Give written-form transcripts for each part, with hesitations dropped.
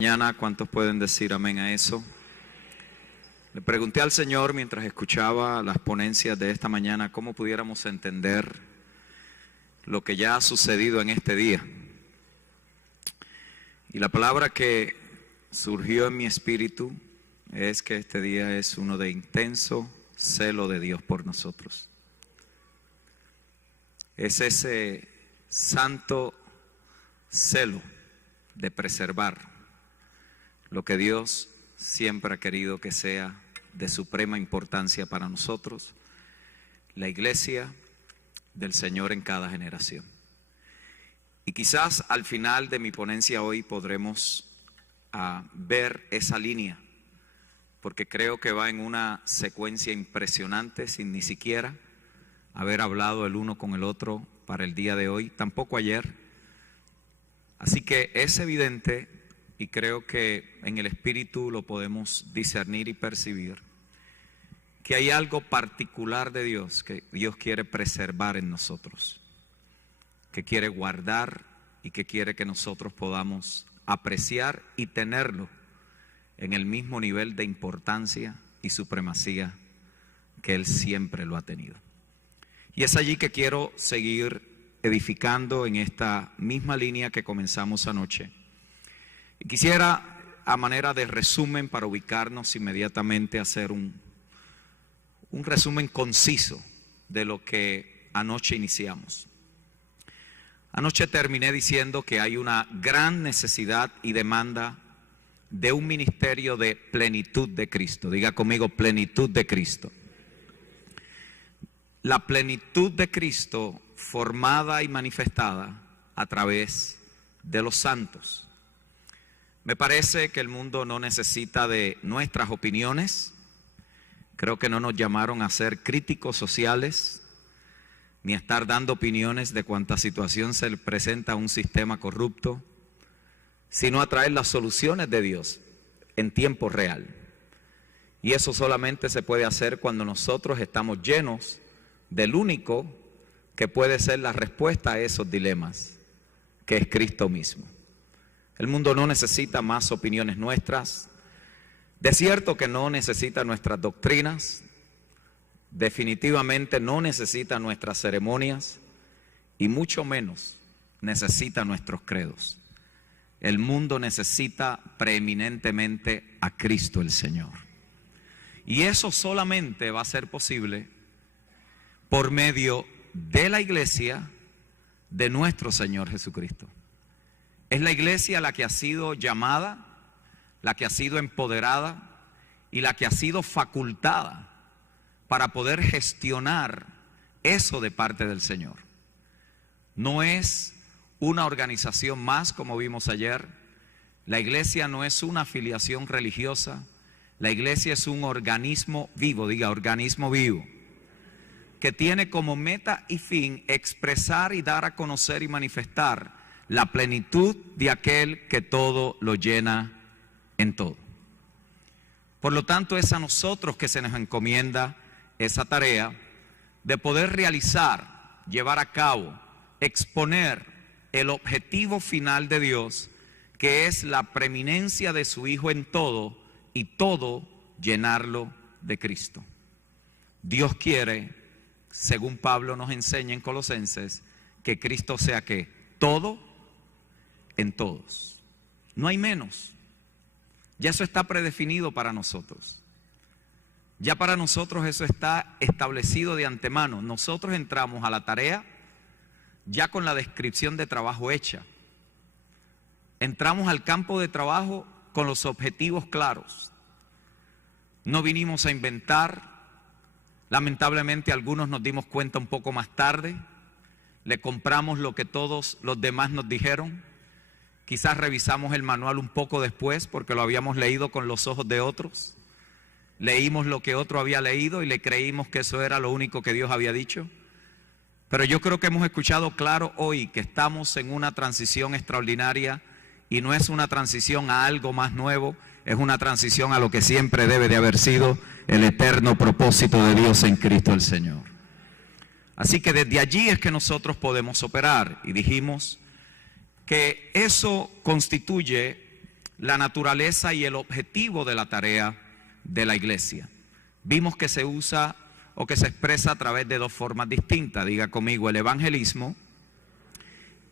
Mañana, ¿cuántos pueden decir amén a eso? Le pregunté al Señor mientras escuchaba las ponencias de esta mañana cómo pudiéramos entender lo que ya ha sucedido en este día. Y la palabra que surgió en mi espíritu es que este día es uno de intenso celo de Dios por nosotros. Es ese santo celo de preservar lo que Dios siempre ha querido que sea de suprema importancia para nosotros, la iglesia del Señor en cada generación. Y quizás al final de mi ponencia hoy podremos ver esa línea, porque creo que va en una secuencia impresionante sin ni siquiera haber hablado el uno con el otro para el día de hoy, tampoco ayer. Así que es evidente, y creo que en el espíritu lo podemos discernir y percibir, que hay algo particular de Dios que Dios quiere preservar en nosotros, que quiere guardar y que quiere que nosotros podamos apreciar y tenerlo en el mismo nivel de importancia y supremacía que Él siempre lo ha tenido. Y es allí que quiero seguir edificando en esta misma línea que comenzamos anoche. Y quisiera, a manera de resumen, para ubicarnos inmediatamente, hacer un resumen conciso de lo que anoche iniciamos. Anoche terminé diciendo que hay una gran necesidad y demanda de un ministerio de plenitud de Cristo. Diga conmigo, plenitud de Cristo. La plenitud de Cristo formada y manifestada a través de los santos. Me parece que el mundo no necesita de nuestras opiniones. Creo que no nos llamaron a ser críticos sociales, ni a estar dando opiniones de cuánta situación se le presenta a un sistema corrupto, sino a traer las soluciones de Dios en tiempo real. Y eso solamente se puede hacer cuando nosotros estamos llenos del único que puede ser la respuesta a esos dilemas, que es Cristo mismo. El mundo no necesita más opiniones nuestras. De cierto que no necesita nuestras doctrinas, definitivamente no necesita nuestras ceremonias y mucho menos necesita nuestros credos. El mundo necesita preeminentemente a Cristo el Señor. Y eso solamente va a ser posible por medio de la iglesia de nuestro Señor Jesucristo. Es la iglesia la que ha sido llamada, la que ha sido empoderada y la que ha sido facultada para poder gestionar eso de parte del Señor. No es una organización más, como vimos ayer. La iglesia no es una afiliación religiosa. La iglesia es un organismo vivo, diga organismo vivo, que tiene como meta y fin expresar y dar a conocer y manifestar la plenitud de aquel que todo lo llena en todo. Por lo tanto, es a nosotros que se nos encomienda esa tarea de poder realizar, llevar a cabo, exponer el objetivo final de Dios, que es la preeminencia de su Hijo en todo y todo llenarlo de Cristo. Dios quiere, según Pablo nos enseña en Colosenses, que Cristo sea ¿qué? Todo en todos. No hay menos. Ya eso está predefinido para nosotros. Ya para nosotros eso está establecido de antemano. Nosotros entramos a la tarea ya con la descripción de trabajo hecha. Entramos al campo de trabajo con los objetivos claros. No vinimos a inventar. Lamentablemente algunos nos dimos cuenta un poco más tarde. Le compramos lo que todos los demás nos dijeron. Quizás revisamos el manual un poco después porque lo habíamos leído con los ojos de otros. Leímos lo que otro había leído y le creímos que eso era lo único que Dios había dicho. Pero yo creo que hemos escuchado claro hoy que estamos en una transición extraordinaria y no es una transición a algo más nuevo, es una transición a lo que siempre debe de haber sido el eterno propósito de Dios en Cristo el Señor. Así que desde allí es que nosotros podemos operar y dijimos que eso constituye la naturaleza y el objetivo de la tarea de la iglesia. Vimos que se usa o que se expresa a través de dos formas distintas. Diga conmigo, el evangelismo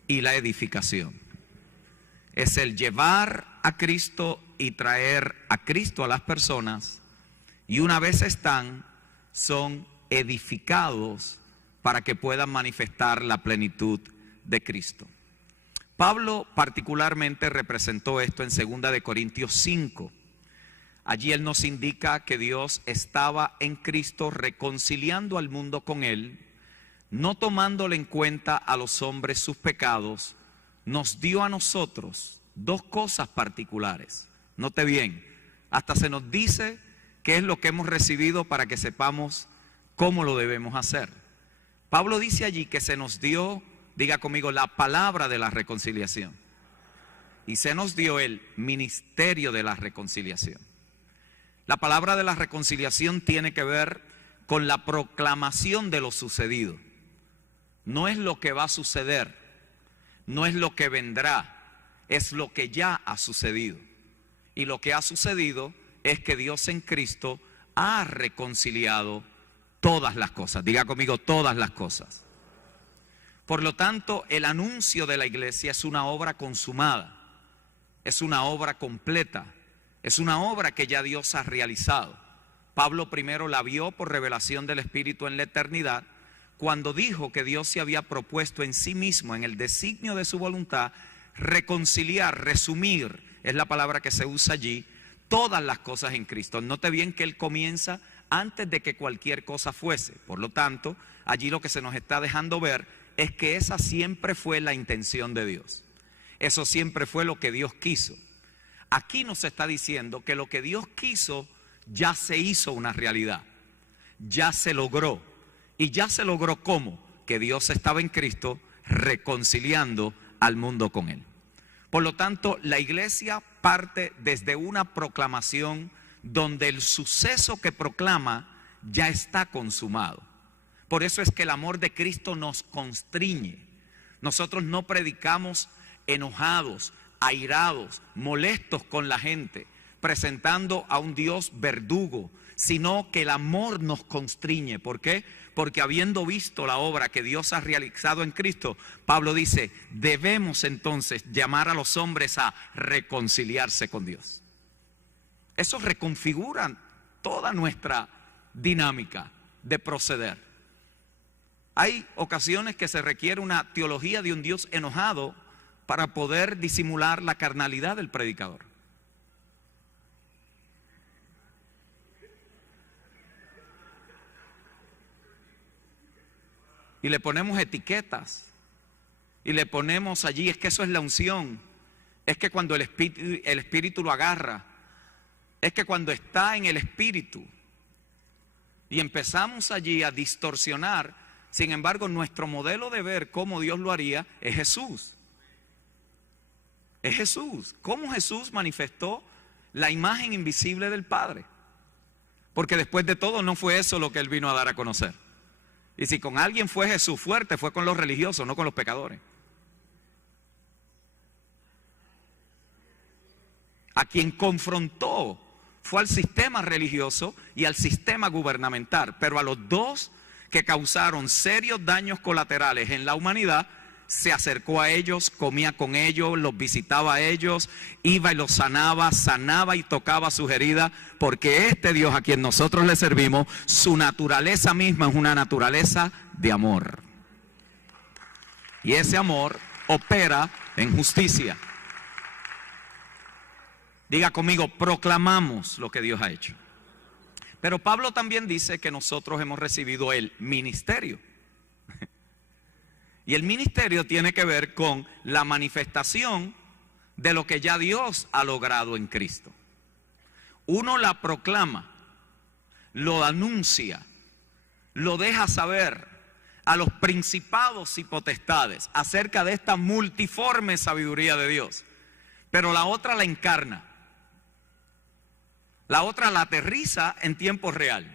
y la edificación. Es el llevar a Cristo y traer a Cristo a las personas, y una vez están, son edificados para que puedan manifestar la plenitud de Cristo. Pablo particularmente representó esto en 2 de Corintios 5. Allí él nos indica que Dios estaba en Cristo reconciliando al mundo con él, no tomándole en cuenta a los hombres sus pecados. Nos dio a nosotros dos cosas particulares. Note bien, hasta se nos dice qué es lo que hemos recibido para que sepamos cómo lo debemos hacer. Pablo dice allí que se nos dio, diga conmigo, la palabra de la reconciliación. Y se nos dio el ministerio de la reconciliación. La palabra de la reconciliación tiene que ver con la proclamación de lo sucedido. No es lo que va a suceder, no es lo que vendrá, es lo que ya ha sucedido. Y lo que ha sucedido es que Dios en Cristo ha reconciliado todas las cosas. Diga conmigo, todas las cosas. Por lo tanto, el anuncio de la iglesia es una obra consumada, es una obra completa, es una obra que ya Dios ha realizado. Pablo primero la vio por revelación del Espíritu en la eternidad, cuando dijo que Dios se había propuesto en sí mismo, en el designio de su voluntad, reconciliar, resumir, es la palabra que se usa allí, todas las cosas en Cristo. Note bien que Él comienza antes de que cualquier cosa fuese. Por lo tanto, allí lo que se nos está dejando ver es que esa siempre fue la intención de Dios. Eso siempre fue lo que Dios quiso. Aquí nos está diciendo que lo que Dios quiso ya se hizo una realidad, ya se logró. ¿Y ya se logró cómo? Que Dios estaba en Cristo reconciliando al mundo con Él. Por lo tanto, la iglesia parte desde una proclamación donde el suceso que proclama ya está consumado. Por eso es que el amor de Cristo nos constriñe. Nosotros no predicamos enojados, airados, molestos con la gente, presentando a un Dios verdugo, sino que el amor nos constriñe. ¿Por qué? Porque habiendo visto la obra que Dios ha realizado en Cristo, Pablo dice, debemos entonces llamar a los hombres a reconciliarse con Dios. Eso reconfigura toda nuestra dinámica de proceder. Hay ocasiones que se requiere una teología de un Dios enojado para poder disimular la carnalidad del predicador. Y le ponemos etiquetas, y le ponemos allí, es que eso es la unción, es que cuando el espíritu lo agarra, es que cuando está en el espíritu, y empezamos allí a distorsionar. Sin embargo, nuestro modelo de ver cómo Dios lo haría es Jesús. Es Jesús. ¿Cómo Jesús manifestó la imagen invisible del Padre? Porque después de todo no fue eso lo que Él vino a dar a conocer. Y si con alguien fue Jesús fuerte, fue con los religiosos, no con los pecadores. A quien confrontó fue al sistema religioso y al sistema gubernamental, pero a los dos que causaron serios daños colaterales en la humanidad, se acercó a ellos, comía con ellos, los visitaba a ellos, iba y los sanaba, sanaba y tocaba sus heridas, porque este Dios a quien nosotros le servimos, su naturaleza misma es una naturaleza de amor. Y ese amor opera en justicia. Diga conmigo, proclamamos lo que Dios ha hecho. Pero Pablo también dice que nosotros hemos recibido el ministerio. Y el ministerio tiene que ver con la manifestación de lo que ya Dios ha logrado en Cristo. Uno la proclama, lo anuncia, lo deja saber a los principados y potestades acerca de esta multiforme sabiduría de Dios. Pero la otra la encarna. La otra la aterriza en tiempo real.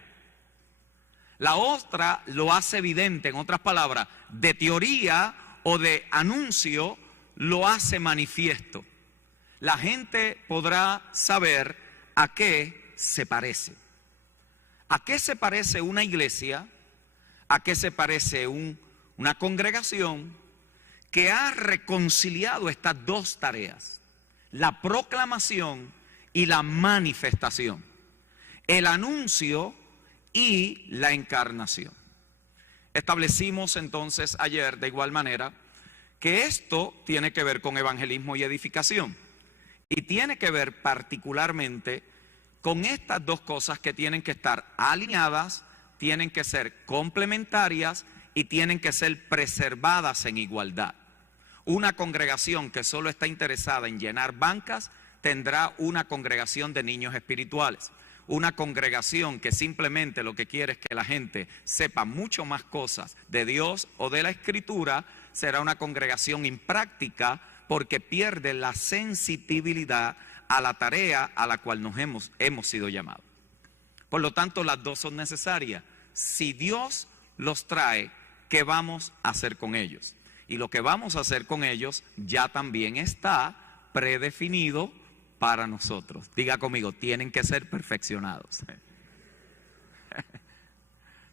La otra lo hace evidente, en otras palabras, de teoría o de anuncio lo hace manifiesto. la gente podrá saber a qué se parece. ¿A qué se parece una iglesia? ¿A qué se parece una congregación que ha reconciliado estas dos tareas? La proclamación y la manifestación. El anuncio y la encarnación. Establecimos entonces ayer de igual manera que esto tiene que ver con evangelismo y edificación. Y tiene que ver particularmente con estas dos cosas que tienen que estar alineadas, tienen que ser complementarias y tienen que ser preservadas en igualdad. Una congregación que solo está interesada en llenar bancas tendrá una congregación de niños espirituales. Una congregación que simplemente lo que quiere es que la gente sepa mucho más cosas de Dios o de la Escritura será una congregación impráctica porque pierde la sensibilidad a la tarea a la cual nos hemos sido llamados. Por lo tanto, las dos son necesarias. Si Dios los trae, ¿qué vamos a hacer con ellos? Y lo que vamos a hacer con ellos ya también está predefinido para nosotros. Diga conmigo, tienen que ser perfeccionados.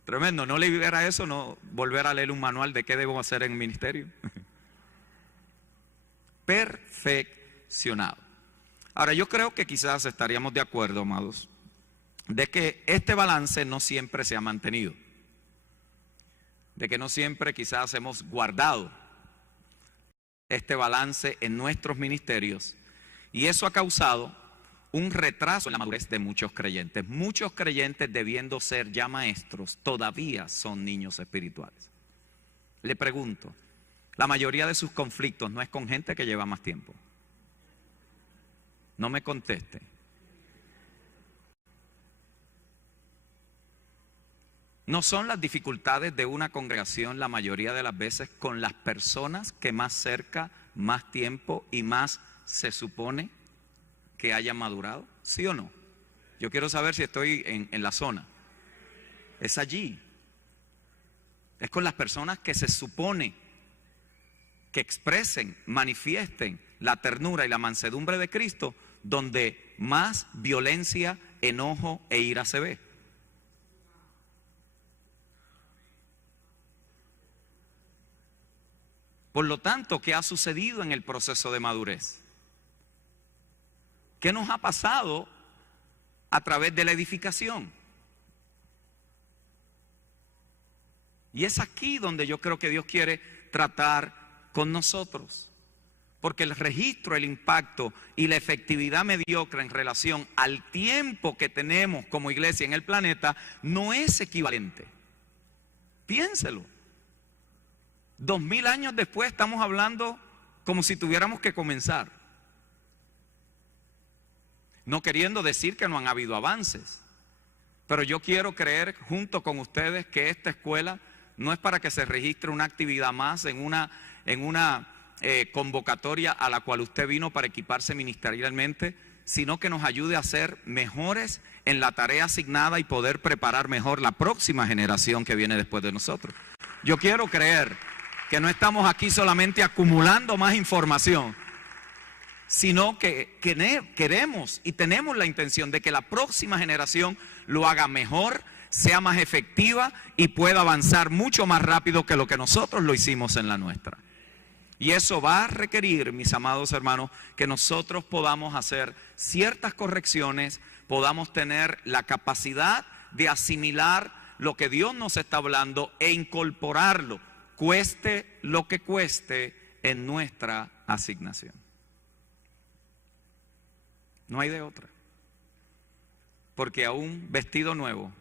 Tremendo, no leer a eso, no volver a leer un manual de qué debo hacer en el ministerio. Perfeccionado. Ahora, yo creo que quizás estaríamos de acuerdo, amados, de que este balance no siempre se ha mantenido. De que no siempre quizás hemos guardado este balance en nuestros ministerios. Y eso ha causado un retraso en la madurez de muchos creyentes. Muchos creyentes, debiendo ser ya maestros, todavía son niños espirituales. Le pregunto, la mayoría de sus conflictos no es con gente que lleva más tiempo. No me conteste. No son las dificultades de una congregación la mayoría de las veces con las personas que más cerca, más tiempo y más se supone que hayan madurado. ¿Sí o no? Yo quiero saber si estoy en la zona. Es allí. Es con las personas que se supone que expresen, manifiesten la ternura y la mansedumbre de Cristo, donde más violencia, enojo e ira se ve. Por lo tanto, ¿qué ha sucedido en el proceso de madurez? ¿Qué nos ha pasado a través de la edificación? Y es aquí donde yo creo que Dios quiere tratar con nosotros. Porque el registro, el impacto y la efectividad mediocre en relación al tiempo que tenemos como iglesia en el planeta no es equivalente. Piénselo. 2000 años después estamos hablando como si tuviéramos que comenzar. No queriendo decir que no han habido avances, pero yo quiero creer junto con ustedes que esta escuela no es para que se registre una actividad más en una convocatoria a la cual usted vino para equiparse ministerialmente, sino que nos ayude a ser mejores en la tarea asignada y poder preparar mejor la próxima generación que viene después de nosotros. Yo quiero creer que no estamos aquí solamente acumulando más información, sino que queremos y tenemos la intención de que la próxima generación lo haga mejor, sea más efectiva y pueda avanzar mucho más rápido que lo que nosotros lo hicimos en la nuestra. Y eso va a requerir, mis amados hermanos, que nosotros podamos hacer ciertas correcciones, podamos tener la capacidad de asimilar lo que Dios nos está hablando e incorporarlo, cueste lo que cueste, en nuestra asignación. No hay de otra. Porque a un vestido nuevo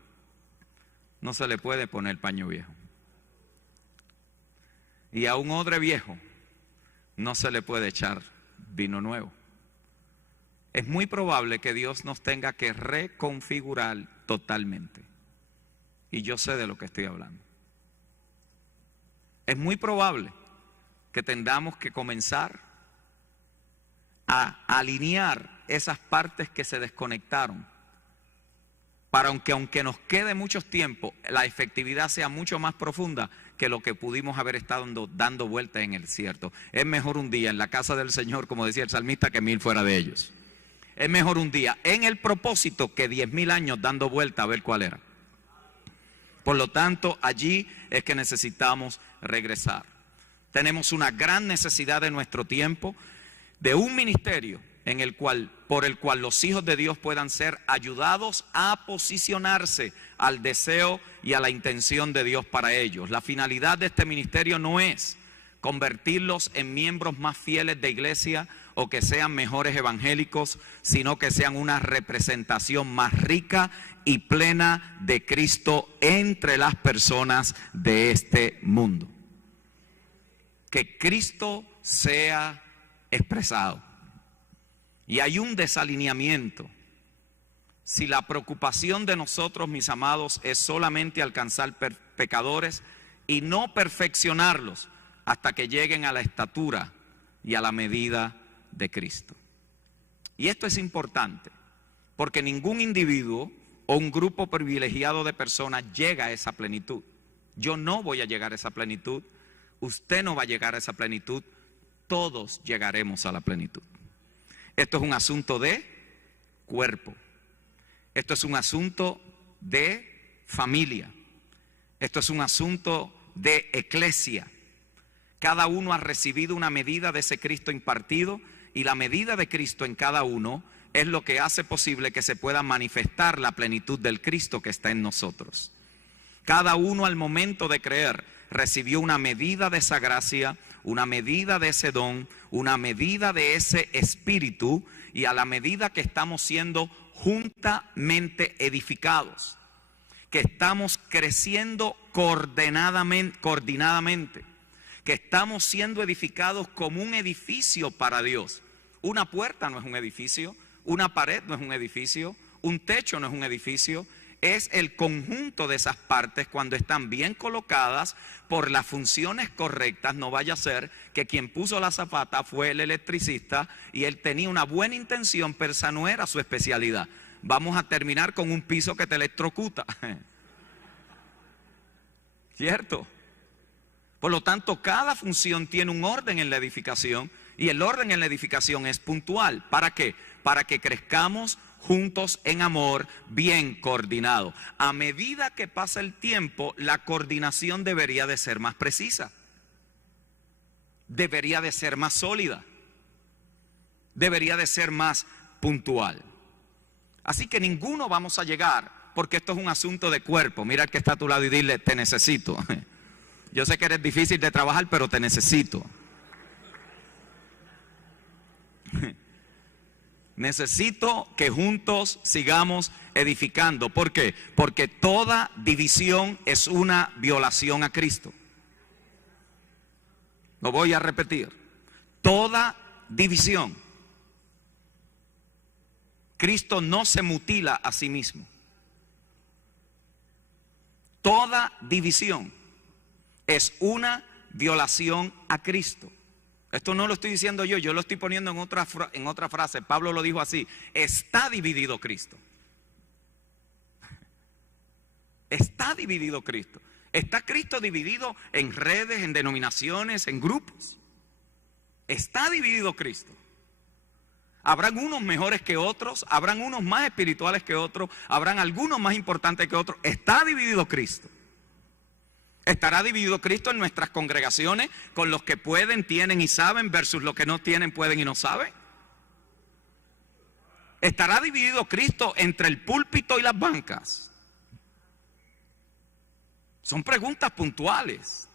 no se le puede poner paño viejo. Y a un odre viejo no se le puede echar vino nuevo. Es muy probable que Dios nos tenga que reconfigurar totalmente. Y yo sé de lo que estoy hablando. Es muy probable que tengamos que comenzar a alinear esas partes que se desconectaron para aunque nos quede mucho tiempo, la efectividad sea mucho más profunda, que lo que pudimos haber estado dando vueltas en el desierto. Es mejor un día en la casa del Señor, como decía el salmista, que 1000 fuera de ellos. Es mejor un día en el propósito que 10,000 años dando vuelta a ver cuál era. Por lo tanto, allí es que necesitamos regresar. Tenemos una gran necesidad de nuestro tiempo, de un ministerio por el cual los hijos de Dios puedan ser ayudados a posicionarse al deseo y a la intención de Dios para ellos. La finalidad de este ministerio no es convertirlos en miembros más fieles de iglesia o que sean mejores evangélicos, sino que sean una representación más rica y plena de Cristo entre las personas de este mundo. Que Cristo sea expresado. Y hay un desalineamiento. Si la preocupación de nosotros, mis amados, es solamente alcanzar pecadores y no perfeccionarlos hasta que lleguen a la estatura y a la medida de Cristo. Y esto es importante, porque ningún individuo o un grupo privilegiado de personas llega a esa plenitud. Yo no voy a llegar a esa plenitud, usted no va a llegar a esa plenitud, todos llegaremos a la plenitud. Esto es un asunto de cuerpo, esto es un asunto de familia, esto es un asunto de eclesia. Cada uno ha recibido una medida de ese Cristo impartido y la medida de Cristo en cada uno es lo que hace posible que se pueda manifestar la plenitud del Cristo que está en nosotros. Cada uno al momento de creer recibió una medida de esa gracia, una medida de ese don, una medida de ese espíritu, y a la medida que estamos siendo juntamente edificados, que estamos creciendo coordinadamente, que estamos siendo edificados como un edificio para Dios. Una puerta no es un edificio, una pared no es un edificio, un techo no es un edificio. Es el conjunto de esas partes cuando están bien colocadas por las funciones correctas. No vaya a ser que quien puso la zapata fue el electricista y él tenía una buena intención, pero esa no era su especialidad. Vamos a terminar con un piso que te electrocuta. ¿Cierto? Por lo tanto, cada función tiene un orden en la edificación y el orden en la edificación es puntual. ¿Para qué? Para que crezcamos juntos en amor, bien coordinado. A medida que pasa el tiempo, la coordinación debería de ser más precisa, debería de ser más sólida, debería de ser más puntual. Así que ninguno vamos a llegar, porque esto es un asunto de cuerpo. Mira al que está a tu lado y dile: te necesito. Yo sé que eres difícil de trabajar, pero te necesito. Necesito que juntos sigamos edificando. ¿Por qué? Porque toda división es una violación a Cristo. Lo voy a repetir. Toda división. Cristo no se mutila a sí mismo. Toda división es una violación a Cristo. Esto no lo estoy diciendo yo lo estoy poniendo en otra frase. Pablo lo dijo así: está dividido Cristo. Está dividido Cristo. Está Cristo dividido en redes, en denominaciones, en grupos. Está dividido Cristo. Habrán unos mejores que otros, habrán unos más espirituales que otros, habrán algunos más importantes que otros. Está dividido Cristo. ¿Estará dividido Cristo en nuestras congregaciones con los que pueden, tienen y saben versus los que no tienen, pueden y no saben? ¿Estará dividido Cristo entre el púlpito y las bancas? Son preguntas puntuales.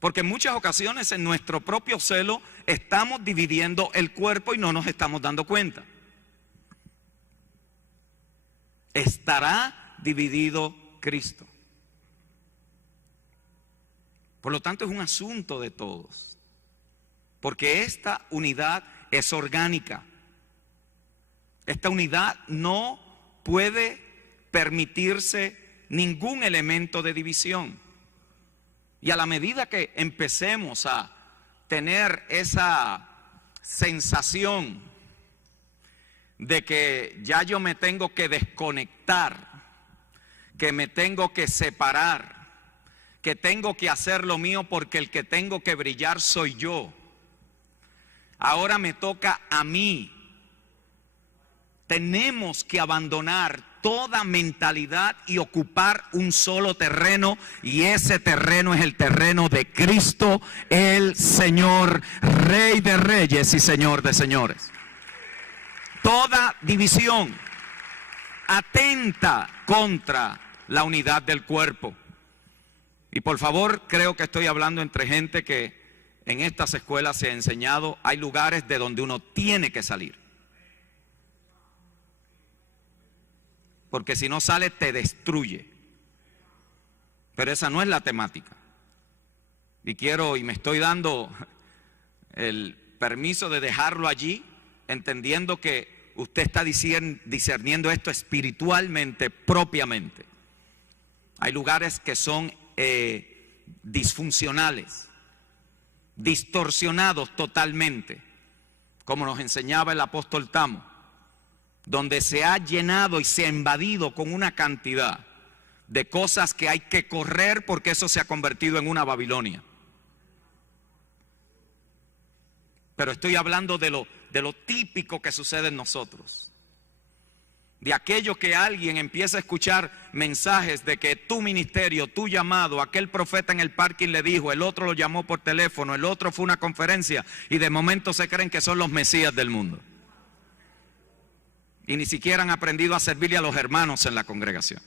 Porque en muchas ocasiones en nuestro propio celo estamos dividiendo el cuerpo y no nos estamos dando cuenta. ¿Estará dividido Cristo? Por lo tanto, es un asunto de todos, porque esta unidad es orgánica. Esta unidad no puede permitirse ningún elemento de división. Y a la medida que empecemos a tener esa sensación de que ya yo me tengo que desconectar, que me tengo que separar, que tengo que hacer lo mío porque el que tengo que brillar soy yo. Ahora me toca a mí. Tenemos que abandonar toda mentalidad y ocupar un solo terreno, y ese terreno es el terreno de Cristo, el Señor, Rey de Reyes y Señor de Señores. Toda división atenta contra la unidad del cuerpo. Y por favor, creo que estoy hablando entre gente que en estas escuelas se ha enseñado, hay lugares de donde uno tiene que salir. Porque si no sale, te destruye. Pero esa no es la temática. Y me estoy dando el permiso de dejarlo allí, entendiendo que usted está discerniendo esto espiritualmente, propiamente. Hay lugares que son disfuncionales, distorsionados totalmente, como nos enseñaba el apóstol Tamo, donde se ha llenado y se ha invadido con una cantidad de cosas que hay que correr porque eso se ha convertido en una Babilonia. Pero estoy hablando de lo típico que sucede en nosotros. De aquello que alguien empieza a escuchar mensajes de que tu ministerio, tu llamado, aquel profeta en el parking le dijo, el otro lo llamó por teléfono, el otro fue a una conferencia, y de momento se creen que son los mesías del mundo. Y ni siquiera han aprendido a servirle a los hermanos en la congregación.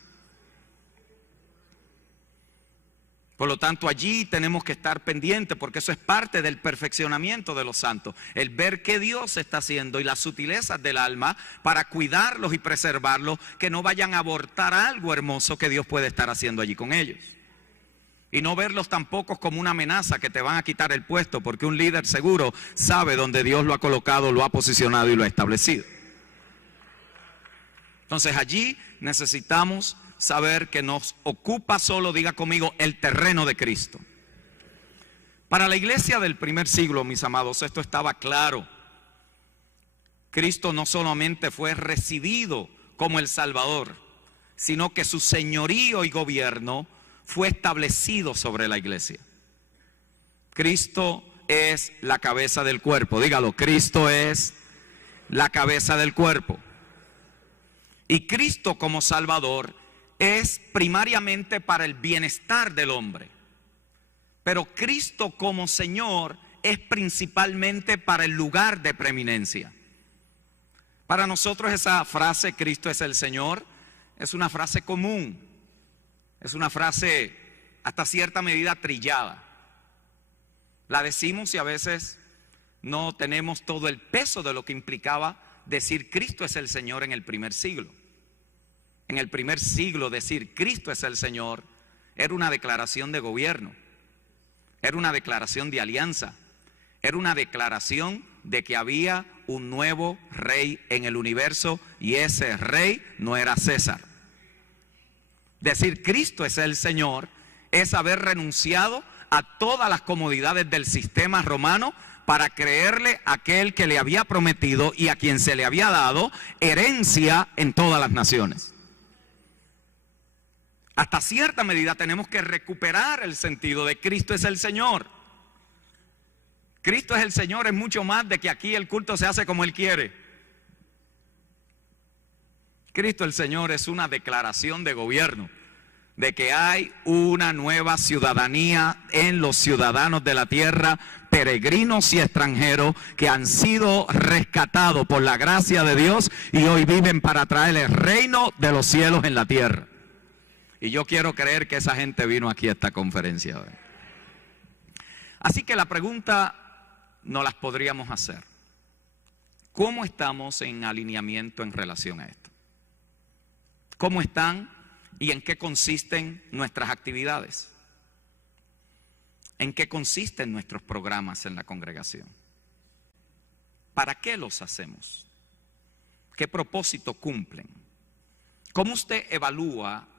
Por lo tanto, allí tenemos que estar pendientes, porque eso es parte del perfeccionamiento de los santos. El ver qué Dios está haciendo y las sutilezas del alma para cuidarlos y preservarlos, que no vayan a abortar algo hermoso que Dios puede estar haciendo allí con ellos. Y no verlos tampoco como una amenaza que te van a quitar el puesto, porque un líder seguro sabe dónde Dios lo ha colocado, lo ha posicionado y lo ha establecido. Entonces allí necesitamos saber que nos ocupa solo, diga conmigo, el terreno de Cristo. Para la iglesia del primer siglo, mis amados, esto estaba claro. Cristo no solamente fue recibido como el Salvador, sino que su señorío y gobierno fue establecido sobre la iglesia. Cristo es la cabeza del cuerpo. Dígalo, Cristo es la cabeza del cuerpo. Y Cristo como Salvador es primariamente para el bienestar del hombre. Pero Cristo como Señor es principalmente para el lugar de preeminencia. Para nosotros esa frase, Cristo es el Señor, es una frase común. Es una frase hasta cierta medida trillada. La decimos y a veces no tenemos todo el peso de lo que implicaba decir Cristo es el Señor en el primer siglo. En el primer siglo decir Cristo es el Señor era una declaración de gobierno, era una declaración de alianza, era una declaración de que había un nuevo rey en el universo y ese rey no era César. Decir Cristo es el Señor es haber renunciado a todas las comodidades del sistema romano para creerle a aquel que le había prometido y a quien se le había dado herencia en todas las naciones. Hasta cierta medida tenemos que recuperar el sentido de Cristo es el Señor. Cristo es el Señor es mucho más de que aquí el culto se hace como Él quiere. Cristo el Señor es una declaración de gobierno, de que hay una nueva ciudadanía en los ciudadanos de la tierra, peregrinos y extranjeros que han sido rescatados por la gracia de Dios y hoy viven para traer el reino de los cielos en la tierra. Y yo quiero creer que esa gente vino aquí a esta conferencia hoy. Así que la pregunta no las podríamos hacer. ¿Cómo estamos en alineamiento en relación a esto? ¿Cómo están y en qué consisten nuestras actividades? ¿En qué consisten nuestros programas en la congregación? ¿Para qué los hacemos? ¿Qué propósito cumplen? ¿Cómo usted evalúa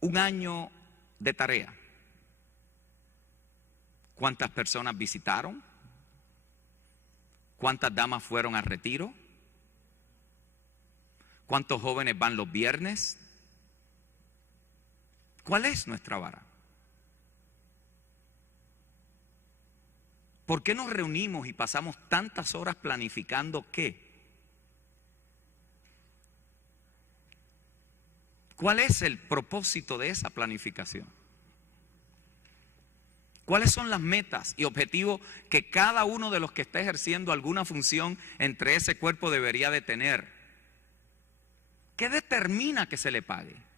un año de tarea? ¿Cuántas personas visitaron? ¿Cuántas damas fueron a retiro? ¿Cuántos jóvenes van los viernes? ¿Cuál es nuestra vara? ¿Por qué nos reunimos y pasamos tantas horas planificando qué? ¿Cuál es el propósito de esa planificación? ¿Cuáles son las metas y objetivos que cada uno de los que está ejerciendo alguna función entre ese cuerpo debería de tener? ¿Qué determina que se le pague?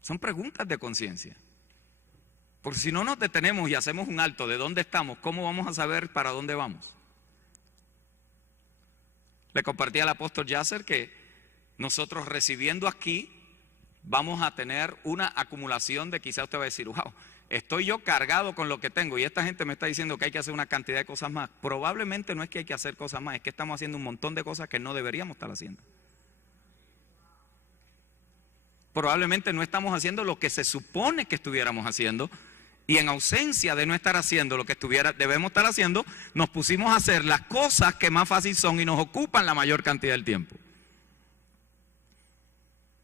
Son preguntas de conciencia. Porque si no nos detenemos y hacemos un alto de dónde estamos, ¿cómo vamos a saber para dónde vamos? Le compartí al apóstol Yasser que nosotros recibiendo aquí vamos a tener una acumulación de, quizás usted va a decir, wow, estoy yo cargado con lo que tengo y esta gente me está diciendo que hay que hacer una cantidad de cosas más. Probablemente no es que hay que hacer cosas más, es que estamos haciendo un montón de cosas que no deberíamos estar haciendo. Probablemente no estamos haciendo lo que se supone que estuviéramos haciendo, y en ausencia de no estar haciendo lo que debemos estar haciendo, nos pusimos a hacer las cosas que más fácil son y nos ocupan la mayor cantidad del tiempo.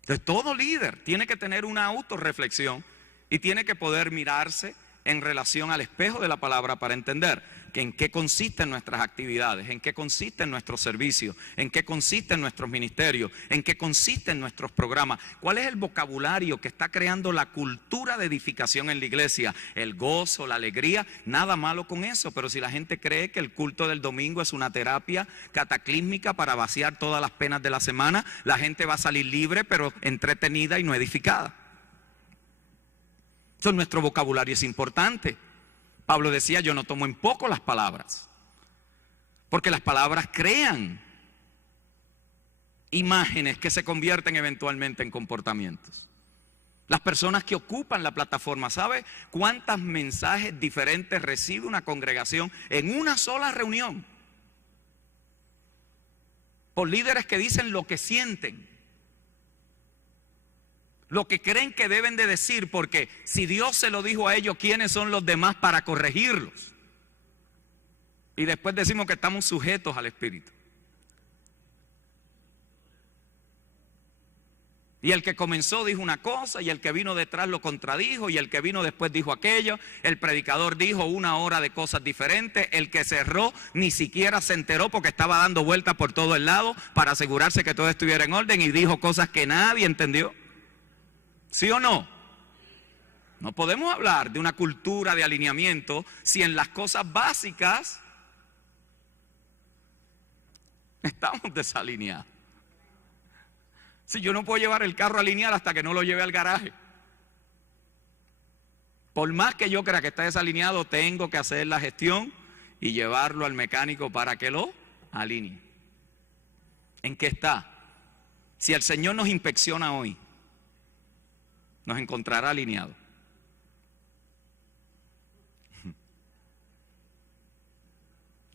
Entonces todo líder tiene que tener una autorreflexión y tiene que poder mirarse en relación al espejo de la palabra para entender que en qué consisten nuestras actividades, en qué consisten nuestros servicios, en qué consisten nuestros ministerios, en qué consisten nuestros programas, cuál es el vocabulario que está creando la cultura de edificación en la iglesia, el gozo, la alegría, nada malo con eso, pero si la gente cree que el culto del domingo es una terapia cataclísmica para vaciar todas las penas de la semana, la gente va a salir libre pero entretenida y no edificada. Entonces nuestro vocabulario es importante. Pablo decía, yo no tomo en poco las palabras, porque las palabras crean imágenes que se convierten eventualmente en comportamientos. Las personas que ocupan la plataforma, ¿sabe cuántos mensajes diferentes recibe una congregación en una sola reunión? Por líderes que dicen lo que sienten, lo que creen que deben de decir, porque si Dios se lo dijo a ellos, ¿quiénes son los demás para corregirlos? Y después decimos que estamos sujetos al Espíritu. Y el que comenzó dijo una cosa, y el que vino detrás lo contradijo, y el que vino después dijo aquello. El predicador dijo una hora de cosas diferentes. El que cerró ni siquiera se enteró porque estaba dando vueltas por todo el lado para asegurarse que todo estuviera en orden, y dijo cosas que nadie entendió. ¿Sí o no? No podemos hablar de una cultura de alineamiento si en las cosas básicas estamos desalineados. Si yo no puedo llevar el carro a alinear hasta que no lo lleve al garaje. Por más que yo crea que está desalineado, tengo que hacer la gestión y llevarlo al mecánico para que lo alinee. ¿En qué está? Si el Señor nos inspecciona hoy, nos encontrará alineado.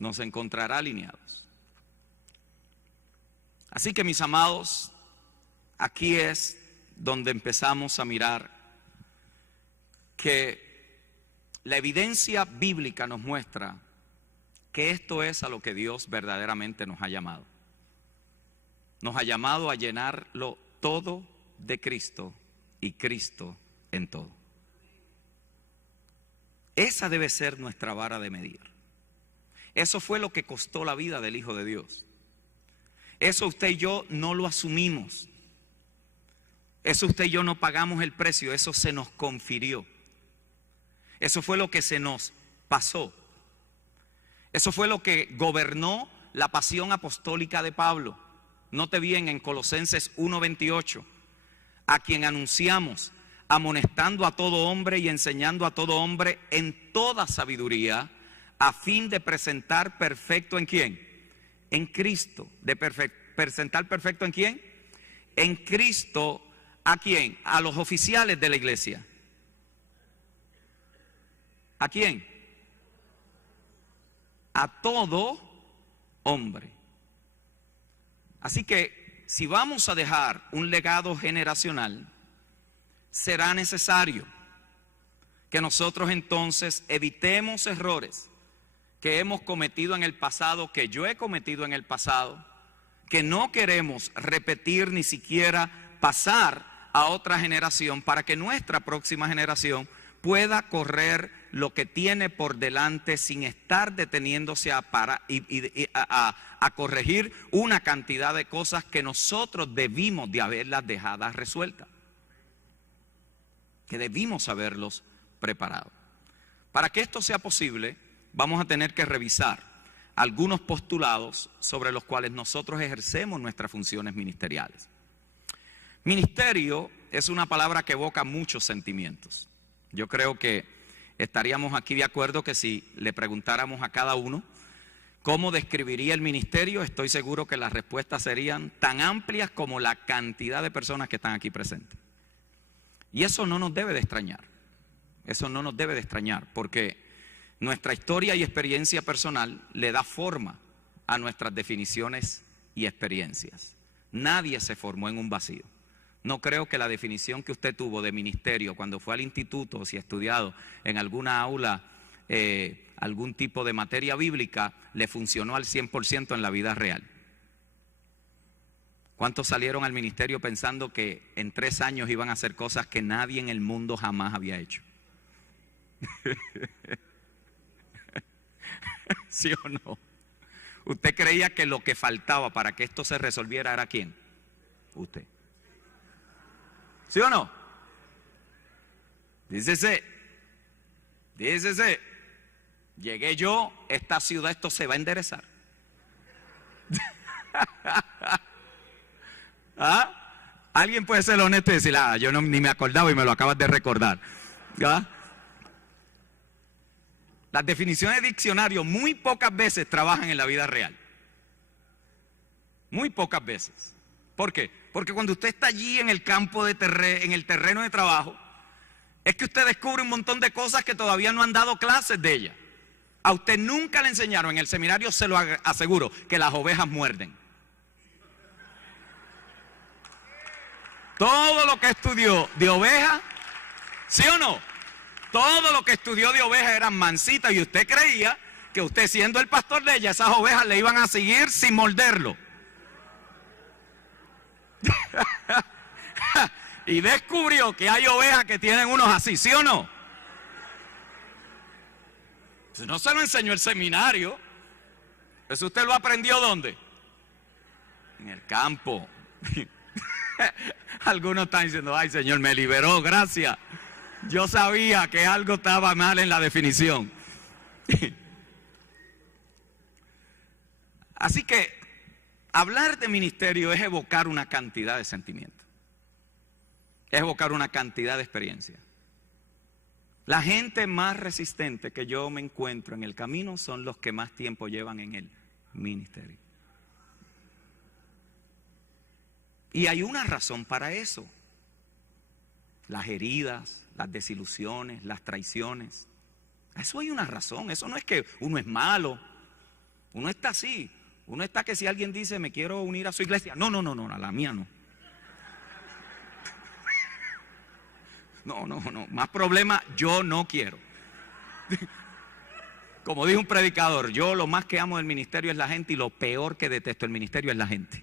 Nos encontrará alineados. Así que, mis amados, aquí es donde empezamos a mirar que la evidencia bíblica nos muestra que esto es a lo que Dios verdaderamente nos ha llamado. Nos ha llamado a llenarlo todo de Cristo y Cristo en todo. Esa debe ser nuestra vara de medir. Eso fue lo que costó la vida del Hijo de Dios. Eso usted y yo no lo asumimos. Eso usted y yo no pagamos el precio, eso se nos confirió. Eso fue lo que se nos pasó. Eso fue lo que gobernó la pasión apostólica de Pablo. Note bien en Colosenses 1:28. A quien anunciamos, amonestando a todo hombre y enseñando a todo hombre en toda sabiduría, a fin de presentar perfecto ¿en quién? En Cristo. ¿De presentar perfecto en quién? En Cristo. ¿A quién? A los oficiales de la iglesia. ¿A quién? A todo hombre. Así que si vamos a dejar un legado generacional, será necesario que nosotros entonces evitemos errores que hemos cometido en el pasado, que yo he cometido en el pasado, que no queremos repetir ni siquiera pasar a otra generación para que nuestra próxima generación pueda correr lo que tiene por delante sin estar deteniéndose a corregir una cantidad de cosas que nosotros debimos de haberlas dejadas resueltas, que debimos haberlos preparado. Para que esto sea posible, vamos a tener que revisar algunos postulados sobre los cuales nosotros ejercemos nuestras funciones ministeriales. Ministerio es una palabra que evoca muchos sentimientos. Yo creo que estaríamos aquí de acuerdo que si le preguntáramos a cada uno cómo describiría el ministerio, estoy seguro que las respuestas serían tan amplias como la cantidad de personas que están aquí presentes. Y eso no nos debe de extrañar. Eso no nos debe de extrañar, porque nuestra historia y experiencia personal le da forma a nuestras definiciones y experiencias. Nadie se formó en un vacío. No creo que la definición que usted tuvo de ministerio cuando fue al instituto, o si ha estudiado en alguna aula algún tipo de materia bíblica, le funcionó al 100% en la vida real. ¿Cuántos salieron al ministerio pensando que en 3 años iban a hacer cosas que nadie en el mundo jamás había hecho? ¿Sí o no? ¿Usted creía que lo que faltaba para que esto se resolviera era quién? Usted. ¿Sí o no? Dícese, llegué yo, esta ciudad, esto se va a enderezar. ¿Ah? Alguien puede ser honesto y decir, yo ni me acordaba y me lo acabas de recordar. ¿Ah? Las definiciones de diccionario muy pocas veces trabajan en la vida real. Muy pocas veces. ¿Por qué? Porque cuando usted está allí en el campo en el terreno de trabajo, es que usted descubre un montón de cosas que todavía no han dado clases de ellas. A usted nunca le enseñaron en el seminario, se lo aseguro, que las ovejas muerden. Todo lo que estudió de ovejas, ¿sí o no? Todo lo que estudió de ovejas eran mansitas y usted creía que usted, siendo el pastor de ellas, esas ovejas le iban a seguir sin morderlo. Y descubrió que hay ovejas que tienen unos así, ¿sí o no? Eso no se lo enseñó el seminario. Eso usted lo aprendió ¿dónde? En el campo. Algunos están diciendo, ay Señor, me liberó, gracias. Yo sabía que algo estaba mal en la definición. Así que hablar de ministerio es evocar una cantidad de sentimientos. Es evocar una cantidad de experiencia. La gente más resistente que yo me encuentro en el camino son los que más tiempo llevan en el ministerio. Y hay una razón para eso. Las heridas, las desilusiones, las traiciones. Eso hay una razón. Eso no es que uno es malo. Uno está así. Uno está que si alguien dice me quiero unir a su iglesia. No, a la mía no. No. Más problema, yo no quiero. Como dijo un predicador, yo lo más que amo del ministerio es la gente y lo peor que detesto del ministerio es la gente.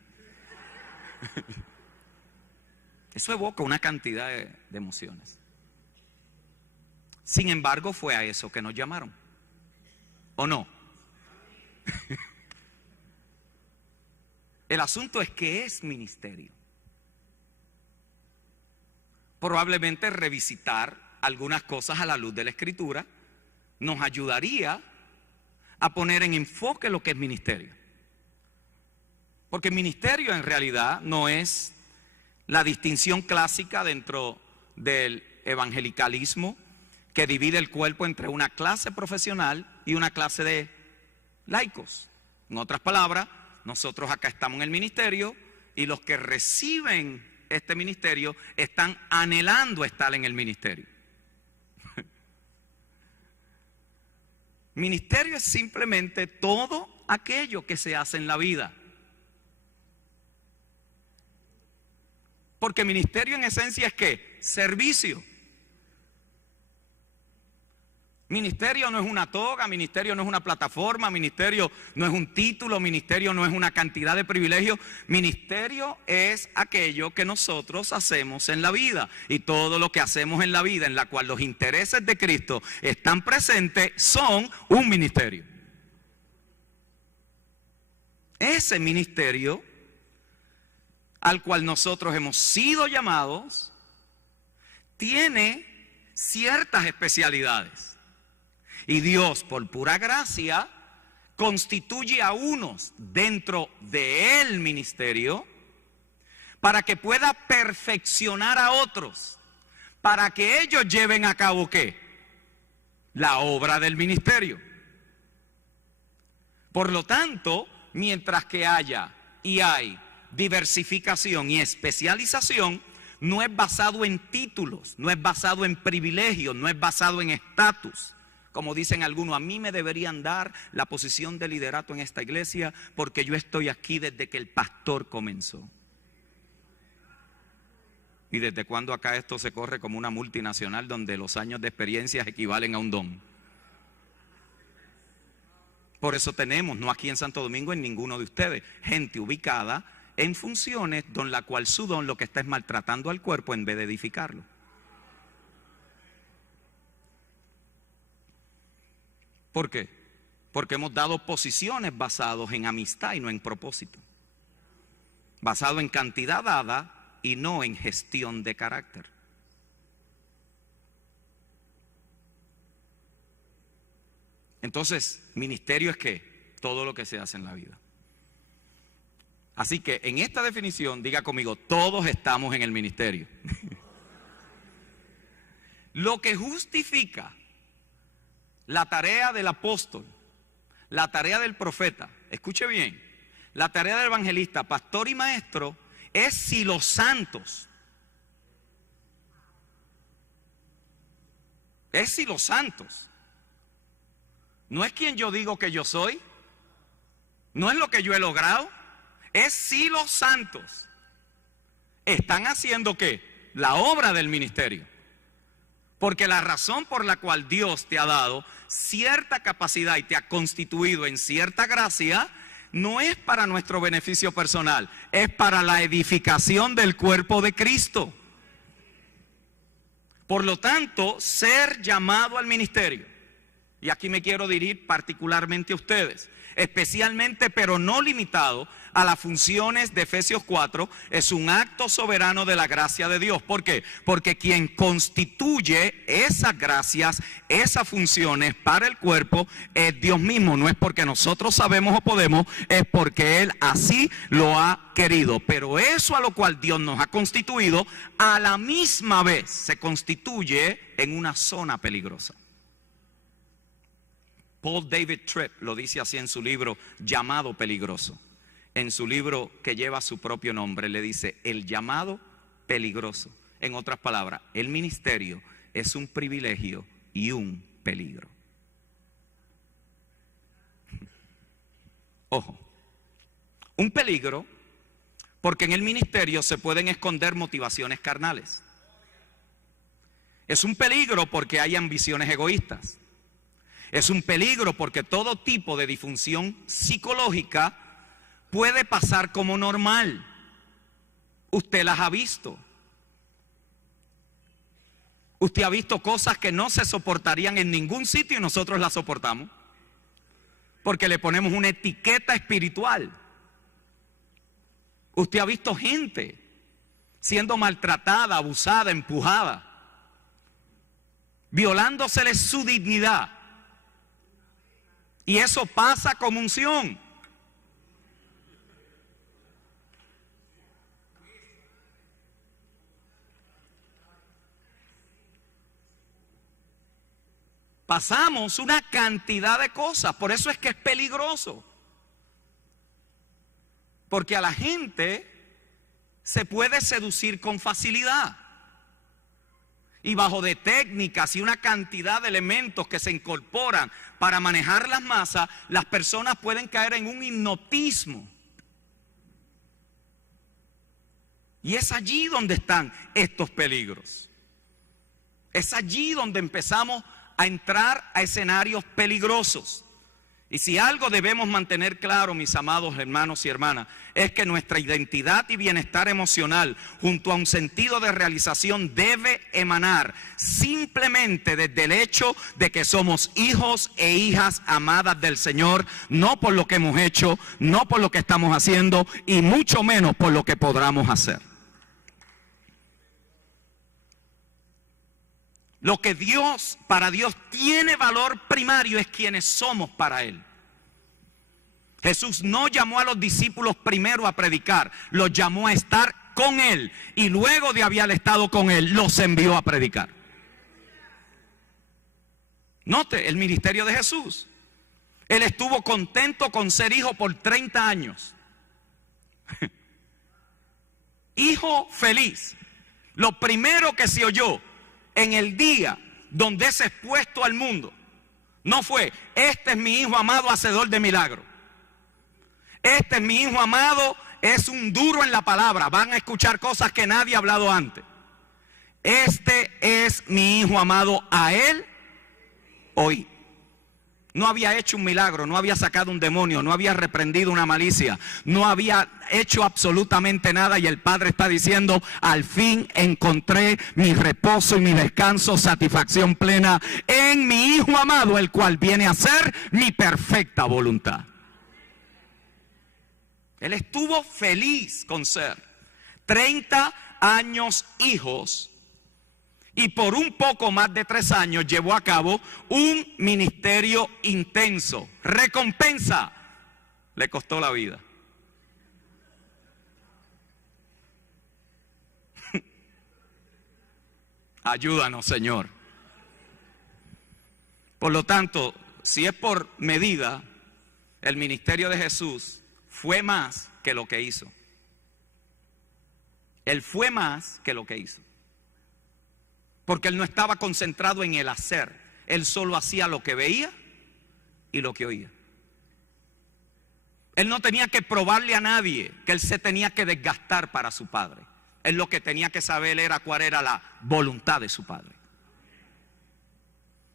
Eso evoca una cantidad de emociones. Sin embargo, fue a eso que nos llamaron. ¿O no? El asunto es que es ministerio. Probablemente revisitar algunas cosas a la luz de la Escritura nos ayudaría a poner en enfoque lo que es ministerio. Porque ministerio en realidad no es la distinción clásica dentro del evangelicalismo que divide el cuerpo entre una clase profesional y una clase de laicos. En otras palabras, nosotros acá estamos en el ministerio y los que reciben este ministerio están anhelando estar en el ministerio. Ministerio es simplemente todo aquello que se hace en la vida. Porque ministerio en esencia es ¿qué? Servicio. Ministerio no es una toga, ministerio no es una plataforma, ministerio no es un título, ministerio no es una cantidad de privilegios. Ministerio es aquello que nosotros hacemos en la vida. Y todo lo que hacemos en la vida en la cual los intereses de Cristo están presentes son un ministerio. Ese ministerio al cual nosotros hemos sido llamados tiene ciertas especialidades. Y Dios, por pura gracia, constituye a unos dentro del ministerio para que pueda perfeccionar a otros, para que ellos lleven a cabo ¿qué? La obra del ministerio. Por lo tanto, mientras que haya y hay diversificación y especialización, no es basado en títulos, no es basado en privilegios, no es basado en estatus. Como dicen algunos, a mí me deberían dar la posición de liderato en esta iglesia porque yo estoy aquí desde que el pastor comenzó. ¿Y desde cuándo acá esto se corre como una multinacional donde los años de experiencia equivalen a un don? Por eso tenemos, no aquí en Santo Domingo, en ninguno de ustedes, gente ubicada en funciones don la cual su don lo que está es maltratando al cuerpo en vez de edificarlo. ¿Por qué? Porque hemos dado posiciones basadas en amistad y no en propósito. Basado en cantidad dada y no en gestión de carácter. Entonces, ministerio es ¿qué? Todo lo que se hace en la vida. Así que en esta definición, diga conmigo, todos estamos en el ministerio. Lo que justifica la tarea del apóstol, la tarea del profeta, escuche bien, la tarea del evangelista, pastor y maestro, es si los santos, no es quien yo digo que yo soy, no es lo que yo he logrado, es si los santos están haciendo ¿qué? La obra del ministerio. Porque la razón por la cual Dios te ha dado cierta capacidad y te ha constituido en cierta gracia, no es para nuestro beneficio personal, es para la edificación del cuerpo de Cristo. Por lo tanto, ser llamado al ministerio, y aquí me quiero dirigir particularmente a ustedes, especialmente pero no limitado a las funciones de Efesios 4, es un acto soberano de la gracia de Dios. ¿Por qué? Porque quien constituye esas gracias, esas funciones para el cuerpo es Dios mismo. No es porque nosotros sabemos o podemos, es porque Él así lo ha querido. Pero eso a lo cual Dios nos ha constituido, a la misma vez se constituye en una zona peligrosa. Paul David Tripp lo dice así en su libro Llamado Peligroso. En su libro que lleva su propio nombre, le dice el llamado peligroso. En otras palabras, el ministerio es un privilegio y un peligro. Ojo, un peligro porque en el ministerio se pueden esconder motivaciones carnales. Es un peligro porque hay ambiciones egoístas. Es un peligro porque todo tipo de disfunción psicológica puede pasar como normal. Usted las ha visto. Usted ha visto cosas que no se soportarían en ningún sitio y nosotros las soportamos. Porque le ponemos una etiqueta espiritual. Usted ha visto gente siendo maltratada, abusada, empujada, violándosele su dignidad. Y eso pasa como unción. Pasamos una cantidad de cosas, por eso es que es peligroso. Porque a la gente se puede seducir con facilidad. Y bajo de técnicas y una cantidad de elementos que se incorporan para manejar las masas, las personas pueden caer en un hipnotismo. Y es allí donde están estos peligros. Es allí donde empezamos a entrar a escenarios peligrosos. Y si algo debemos mantener claro, mis amados hermanos y hermanas, es que nuestra identidad y bienestar emocional, junto a un sentido de realización, debe emanar simplemente desde el hecho de que somos hijos e hijas amadas del Señor, no por lo que hemos hecho, no por lo que estamos haciendo, y mucho menos por lo que podamos hacer. Lo que para Dios tiene valor primario es quienes somos para Él. Jesús no llamó a los discípulos primero a predicar, los llamó a estar con Él, y luego de haber estado con Él, los envió a predicar. Note el ministerio de Jesús. Él estuvo contento con ser hijo por 30 años. Hijo feliz. Lo primero que se oyó en el día donde es expuesto al mundo, no fue: este es mi hijo amado, hacedor de milagros. Este es mi hijo amado, es un duro en la palabra. Van a escuchar cosas que nadie ha hablado antes. Este es mi hijo amado, a él oí. No había hecho un milagro, no había sacado un demonio, no había reprendido una malicia, no había hecho absolutamente nada, y el Padre está diciendo: al fin encontré mi reposo y mi descanso, satisfacción plena en mi Hijo amado, el cual viene a ser mi perfecta voluntad. Él estuvo feliz con ser 30 años hijos. Y por un poco más de 3 años llevó a cabo un ministerio intenso. Recompensa le costó la vida. Ayúdanos, Señor. Por lo tanto, si es por medida, el ministerio de Jesús fue más que lo que hizo. Él fue más que lo que hizo. Porque él no estaba concentrado en el hacer. Él solo hacía lo que veía y lo que oía. Él no tenía que probarle a nadie que él se tenía que desgastar para su Padre. Él lo que tenía que saber era cuál era la voluntad de su Padre.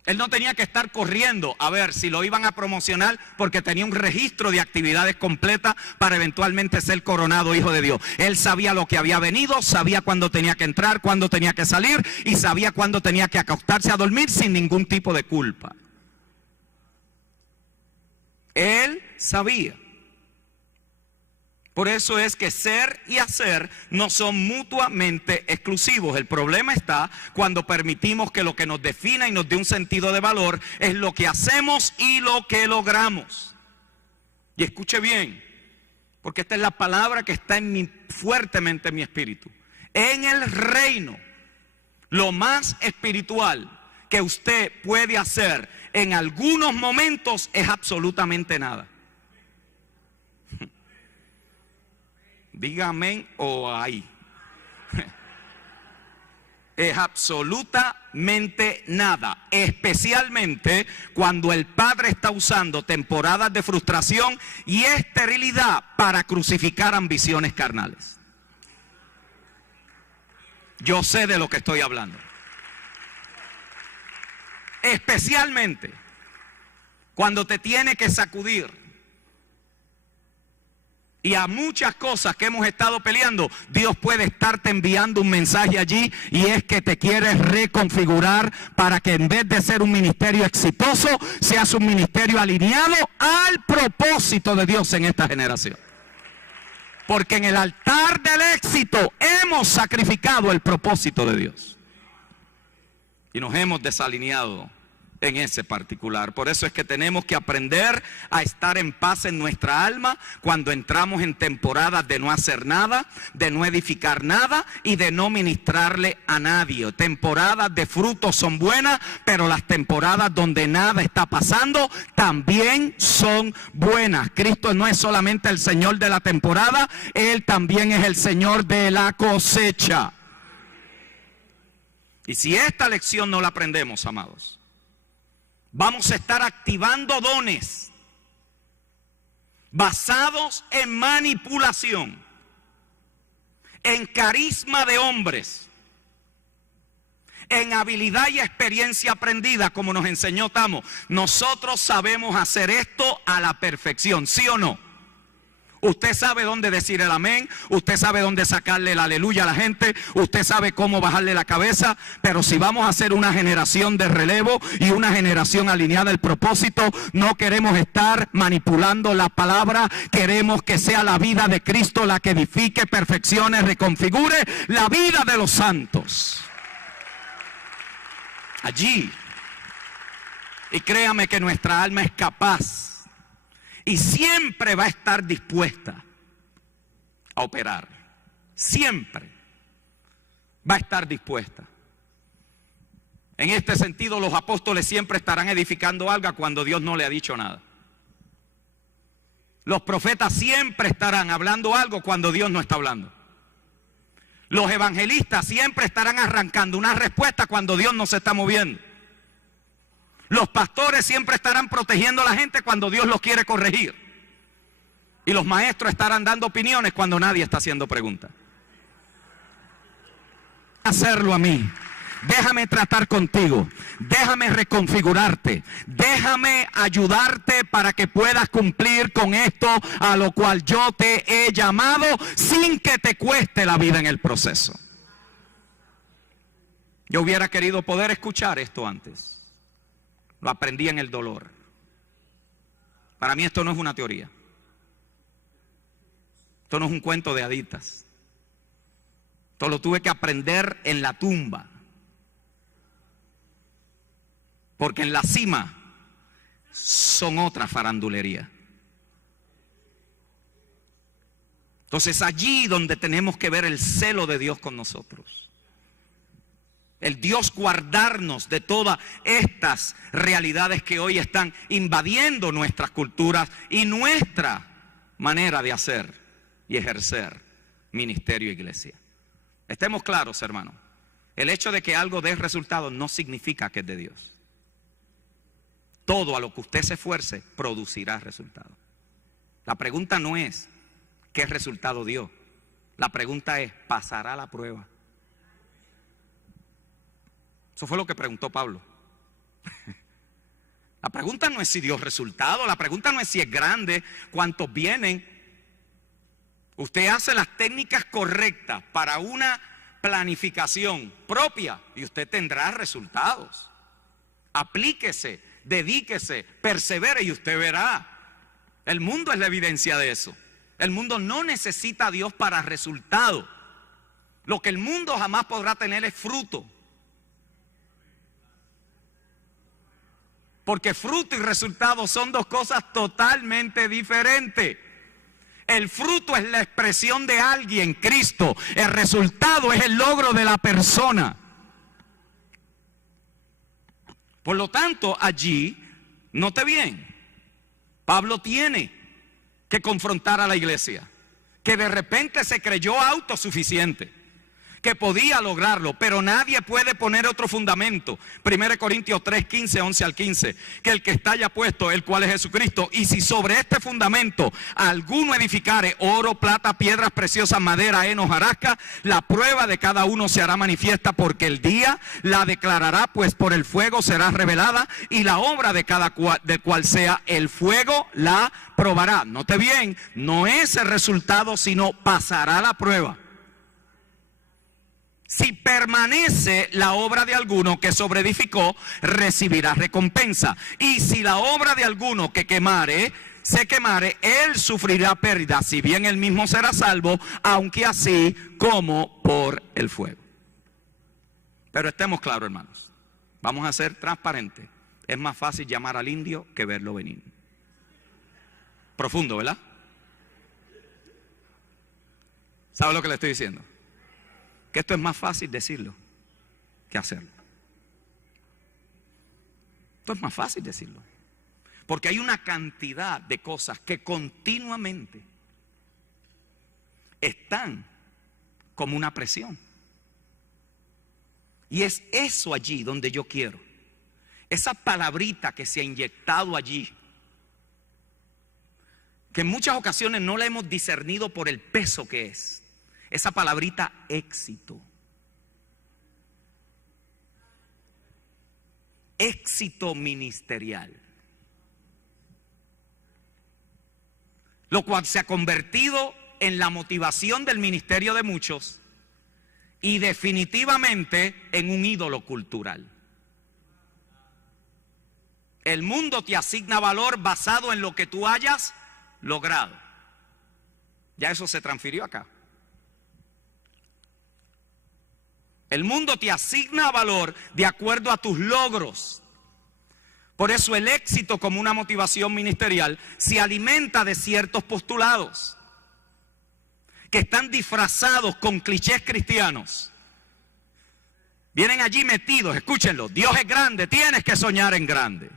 Él no tenía que estar corriendo a ver si lo iban a promocionar, porque tenía un registro de actividades completas para eventualmente ser coronado hijo de Dios. Él sabía lo que había venido, sabía cuándo tenía que entrar, cuándo tenía que salir, y sabía cuándo tenía que acostarse a dormir sin ningún tipo de culpa. Él sabía. Por eso es que ser y hacer no son mutuamente exclusivos. El problema está cuando permitimos que lo que nos defina y nos dé un sentido de valor es lo que hacemos y lo que logramos. Y escuche bien, porque esta es la palabra que está fuertemente en mi espíritu. En el reino, lo más espiritual que usted puede hacer en algunos momentos es absolutamente nada. Diga amén o ahí. Es absolutamente nada, especialmente cuando el Padre está usando temporadas de frustración y esterilidad para crucificar ambiciones carnales. Yo sé de lo que estoy hablando. Especialmente cuando te tiene que sacudir. Y a muchas cosas que hemos estado peleando, Dios puede estarte enviando un mensaje allí, y es que te quieres reconfigurar para que en vez de ser un ministerio exitoso, seas un ministerio alineado al propósito de Dios en esta generación. Porque en el altar del éxito hemos sacrificado el propósito de Dios. Y nos hemos desalineado en ese particular. Por eso es que tenemos que aprender a estar en paz en nuestra alma cuando entramos en temporadas de no hacer nada, de no edificar nada y de no ministrarle a nadie. Temporadas de frutos son buenas, pero las temporadas donde nada está pasando también son buenas. Cristo no es solamente el Señor de la temporada, Él también es el Señor de la cosecha. Y si esta lección no la aprendemos, amados, vamos a estar activando dones basados en manipulación, en carisma de hombres, en habilidad y experiencia aprendida, como nos enseñó Tamo. Nosotros sabemos hacer esto a la perfección, ¿sí o no? Usted sabe dónde decir el amén, usted sabe dónde sacarle el aleluya a la gente, usted sabe cómo bajarle la cabeza, pero si vamos a hacer una generación de relevo y una generación alineada al propósito, no queremos estar manipulando la palabra, queremos que sea la vida de Cristo la que edifique, perfeccione, reconfigure la vida de los santos. Allí, y créame que nuestra alma es capaz y siempre va a estar dispuesta a operar. Siempre va a estar dispuesta. En este sentido, los apóstoles siempre estarán edificando algo cuando Dios no le ha dicho nada. Los profetas siempre estarán hablando algo cuando Dios no está hablando. Los evangelistas siempre estarán arrancando una respuesta cuando Dios no se está moviendo. Los pastores siempre estarán protegiendo a la gente cuando Dios los quiere corregir. Y los maestros estarán dando opiniones cuando nadie está haciendo preguntas. Hacerlo a mí. Déjame tratar contigo. Déjame reconfigurarte. Déjame ayudarte para que puedas cumplir con esto a lo cual yo te he llamado sin que te cueste la vida en el proceso. Yo hubiera querido poder escuchar esto antes. Lo aprendí en el dolor. Para mí esto no es una teoría. Esto no es un cuento de haditas. Esto lo tuve que aprender en la tumba. Porque en la cima son otra farandulería. Entonces allí donde tenemos que ver el celo de Dios con nosotros. El Dios guardarnos de todas estas realidades que hoy están invadiendo nuestras culturas y nuestra manera de hacer y ejercer ministerio e iglesia. Estemos claros, hermanos. El hecho de que algo dé resultados no significa que es de Dios. Todo a lo que usted se esfuerce producirá resultados. La pregunta no es qué resultado dio. La pregunta es, ¿pasará la prueba? Eso fue lo que preguntó Pablo. La pregunta no es si dio resultado, la pregunta no es si es grande, cuántos vienen. Usted hace las técnicas correctas para una planificación propia y usted tendrá resultados. Aplíquese, dedíquese, persevere y usted verá. El mundo es la evidencia de eso. El mundo no necesita a Dios para resultado. Lo que el mundo jamás podrá tener es fruto. Porque fruto y resultado son dos cosas totalmente diferentes. El fruto es la expresión de alguien, Cristo. El resultado es el logro de la persona. Por lo tanto, allí, note bien, Pablo tiene que confrontar a la iglesia, que de repente se creyó autosuficiente, que podía lograrlo, pero nadie puede poner otro fundamento. 1 Corintios 3, 15, 11 al 15, que el que está ya puesto, el cual es Jesucristo, y si sobre este fundamento alguno edificare oro, plata, piedras preciosas, madera, heno, hojarasca, la prueba de cada uno se hará manifiesta, porque el día la declarará, pues por el fuego será revelada, y la obra de cada cual, del cual sea el fuego, la probará. Note bien, no es el resultado, sino pasará la prueba. Si permanece la obra de alguno que sobreedificó, recibirá recompensa. Y si la obra de alguno que se quemare, él sufrirá pérdida, si bien él mismo será salvo, aunque así como por el fuego. Pero estemos claros, hermanos. Vamos a ser transparentes. Es más fácil llamar al indio que verlo venir. Profundo, ¿verdad? ¿Sabe lo que le estoy diciendo? Que esto es más fácil decirlo que hacerlo. Esto es más fácil decirlo. Porque hay una cantidad de cosas que continuamente están como una presión. Y es eso allí donde yo quiero. Esa palabrita que se ha inyectado allí, que en muchas ocasiones no la hemos discernido por el peso que es. Esa palabrita éxito. éxito ministerial, lo cual se ha convertido en la motivación del ministerio de muchos y definitivamente en un ídolo cultural. El mundo te asigna valor basado en lo que tú hayas logrado. Ya eso se transfirió acá. El mundo te asigna valor de acuerdo a tus logros. Por eso el éxito como una motivación ministerial se alimenta de ciertos postulados que están disfrazados con clichés cristianos. Vienen allí metidos, escúchenlo. Dios es grande, tienes que soñar en grande.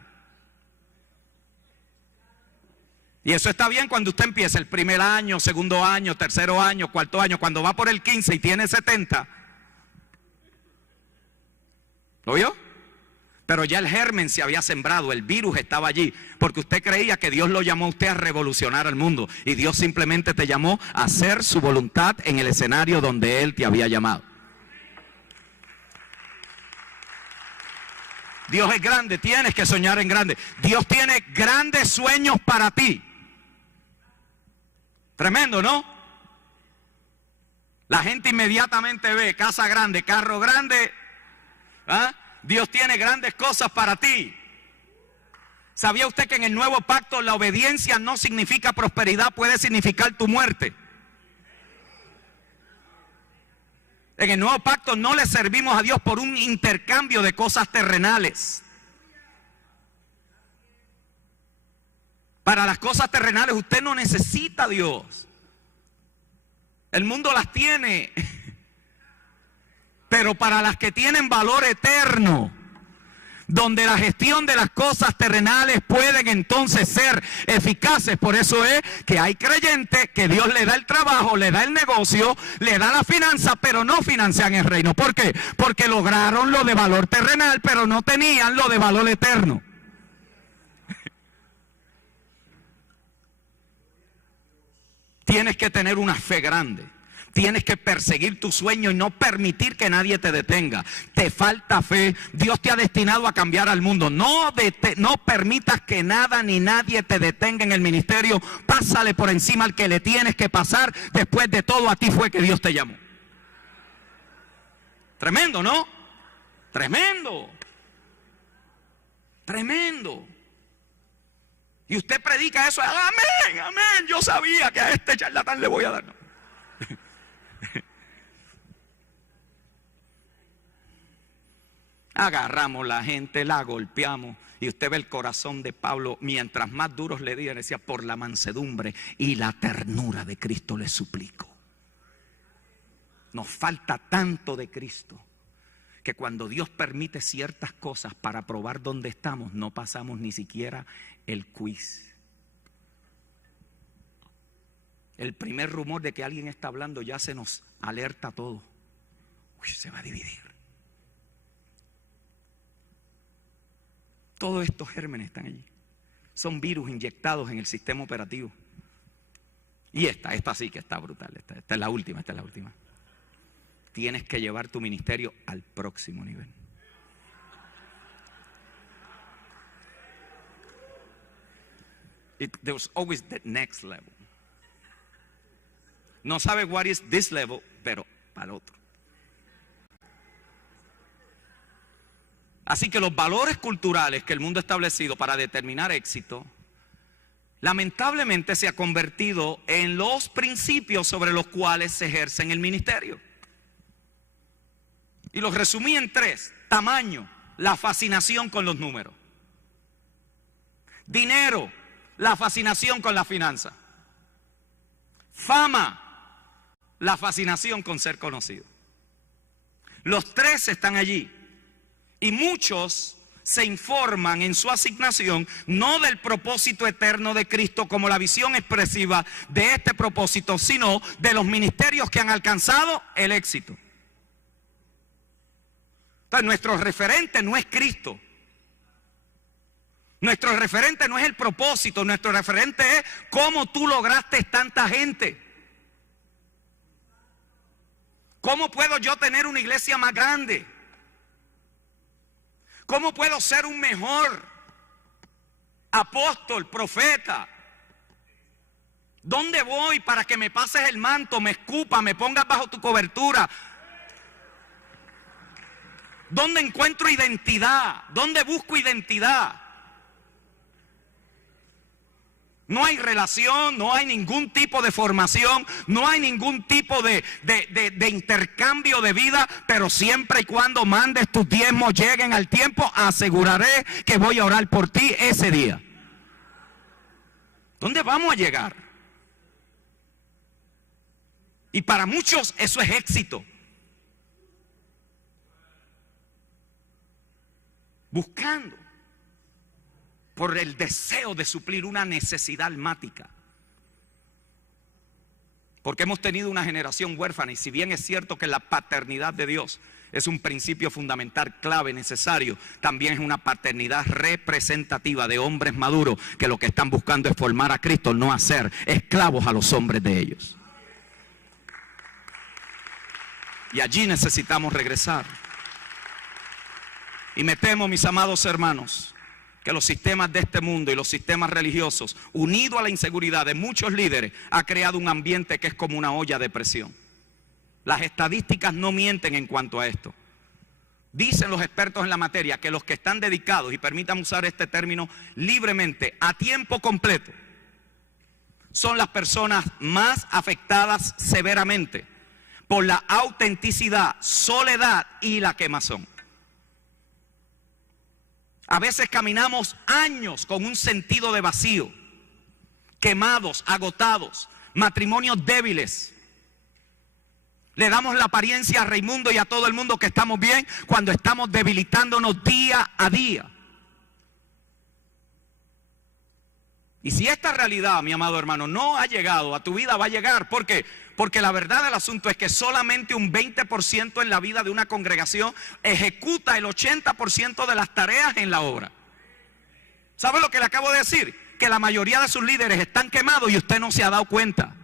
Y eso está bien cuando usted empieza el primer año, segundo año, tercero año, cuarto año. Cuando va por el 15 y tiene 70. ¿Lo vio? Pero ya el germen se había sembrado, el virus estaba allí. Porque usted creía que Dios lo llamó a usted a revolucionar al mundo. Y Dios simplemente te llamó a hacer su voluntad en el escenario donde Él te había llamado. Dios es grande, tienes que soñar en grande. Dios tiene grandes sueños para ti. Tremendo, ¿no? La gente inmediatamente ve casa grande, carro grande. ¿Ah? Dios tiene grandes cosas para ti. ¿Sabía usted que en el nuevo pacto la obediencia no significa prosperidad, puede significar tu muerte? En el nuevo pacto no le servimos a Dios por un intercambio de cosas terrenales. Para las cosas terrenales usted no necesita a Dios. El mundo las tiene. Pero para las que tienen valor eterno, donde la gestión de las cosas terrenales pueden entonces ser eficaces. Por eso es que hay creyentes que Dios le da el trabajo, le da el negocio, le da la finanza, pero no financian el reino. ¿Por qué? Porque lograron lo de valor terrenal, pero no tenían lo de valor eterno. Tienes que tener una fe grande. Tienes que perseguir tu sueño y no permitir que nadie te detenga. Te falta fe. Dios te ha destinado a cambiar al mundo. No permitas que nada ni nadie te detenga en el ministerio. Pásale por encima al que le tienes que pasar. Después de todo, a ti fue que Dios te llamó. Tremendo, ¿no? Tremendo. Tremendo. Y usted predica eso. Amén, amén. Yo sabía que a este charlatán le voy a dar. No. Agarramos la gente, la golpeamos. Y usted ve el corazón de Pablo. Mientras más duros le digan, decía: por la mansedumbre y la ternura de Cristo le suplico. Nos falta tanto de Cristo que cuando Dios permite ciertas cosas para probar dónde estamos, no pasamos ni siquiera el quiz. El primer rumor de que alguien está hablando ya se nos alerta todo. Uy, se va a dividir. Todos estos gérmenes están allí. Son virus inyectados en el sistema operativo. Y esta sí que está brutal. Esta es la última, Tienes que llevar tu ministerio al próximo nivel. There was always the next level. No sabe what is this level, pero para el otro. Así que los valores culturales que el mundo ha establecido para determinar éxito, lamentablemente se ha convertido en los principios sobre los cuales se ejerce en el ministerio. Y los resumí en 3. Tamaño, la fascinación con los números. Dinero, la fascinación con la finanza. Fama, la fascinación con ser conocido. Los 3 están allí. Y muchos se informan en su asignación no del propósito eterno de Cristo como la visión expresiva de este propósito, sino de los ministerios que han alcanzado el éxito. Entonces, nuestro referente no es Cristo. Nuestro referente no es el propósito. Nuestro referente es cómo tú lograste tanta gente. ¿Cómo puedo yo tener una iglesia más grande? ¿Cómo puedo ser un mejor apóstol, profeta? ¿Dónde voy para que me pases el manto, me escupa, me pongas bajo tu cobertura? ¿Dónde encuentro identidad? ¿Dónde busco identidad? No hay relación, no hay ningún tipo de formación, no hay ningún tipo de intercambio de vida, pero siempre y cuando mandes tus diezmos, lleguen al tiempo, aseguraré que voy a orar por ti ese día. ¿Dónde vamos a llegar? Y para muchos eso es éxito. Buscando por el deseo de suplir una necesidad almática. Porque hemos tenido una generación huérfana, y si bien es cierto que la paternidad de Dios es un principio fundamental, clave, necesario, también es una paternidad representativa de hombres maduros que lo que están buscando es formar a Cristo, no hacer esclavos a los hombres de ellos. Y allí necesitamos regresar. Y me temo, mis amados hermanos, que los sistemas de este mundo y los sistemas religiosos, unidos a la inseguridad de muchos líderes, ha creado un ambiente que es como una olla de presión. Las estadísticas no mienten en cuanto a esto. Dicen los expertos en la materia que los que están dedicados, y permítanme usar este término libremente, a tiempo completo, son las personas más afectadas severamente por la autenticidad, soledad y la quemazón. A veces caminamos años con un sentido de vacío, quemados, agotados, matrimonios débiles. Le damos la apariencia a Raimundo y a todo el mundo que estamos bien cuando estamos debilitándonos día a día. Y si esta realidad, mi amado hermano, no ha llegado a tu vida, va a llegar. ¿Por qué? Porque la verdad del asunto es que solamente un 20% en la vida de una congregación ejecuta el 80% de las tareas en la obra. ¿Sabe lo que le acabo de decir? Que la mayoría de sus líderes están quemados y usted no se ha dado cuenta.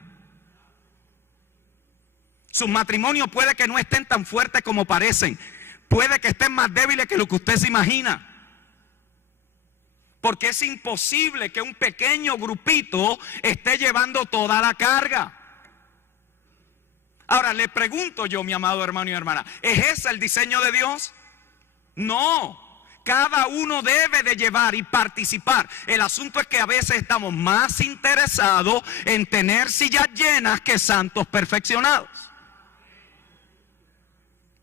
Sus matrimonios puede que no estén tan fuertes como parecen. Puede que estén más débiles que lo que usted se imagina. Porque es imposible que un pequeño grupito esté llevando toda la carga. Ahora le pregunto yo, mi amado hermano y hermana, ¿es ese el diseño de Dios? No, cada uno debe de llevar y participar. El asunto es que a veces estamos más interesados en tener sillas llenas que santos perfeccionados.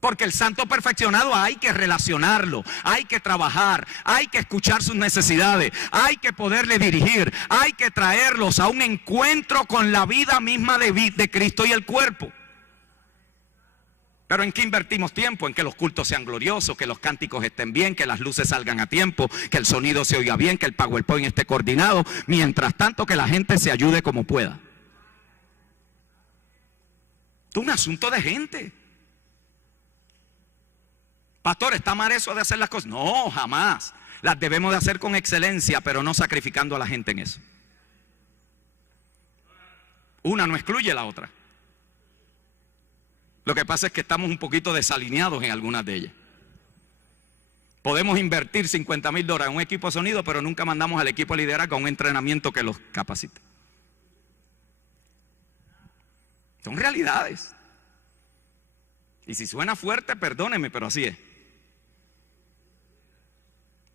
Porque el santo perfeccionado hay que relacionarlo, hay que trabajar, hay que escuchar sus necesidades, hay que poderle dirigir, hay que traerlos a un encuentro con la vida misma de Cristo y el cuerpo. Pero ¿en qué invertimos tiempo? En que los cultos sean gloriosos, que los cánticos estén bien, que las luces salgan a tiempo, que el sonido se oiga bien, que el PowerPoint esté coordinado. Mientras tanto, que la gente se ayude como pueda. Es un asunto de gente. Pastor, ¿está mal eso de hacer las cosas? No, jamás. Las debemos de hacer con excelencia, pero no sacrificando a la gente en eso. Una no excluye la otra. Lo que pasa es que estamos un poquito desalineados en algunas de ellas. Podemos invertir $50,000 en un equipo de sonido, pero nunca mandamos al equipo de liderazgo a un entrenamiento que los capacite. Son realidades. Y si suena fuerte, perdóneme, pero así es.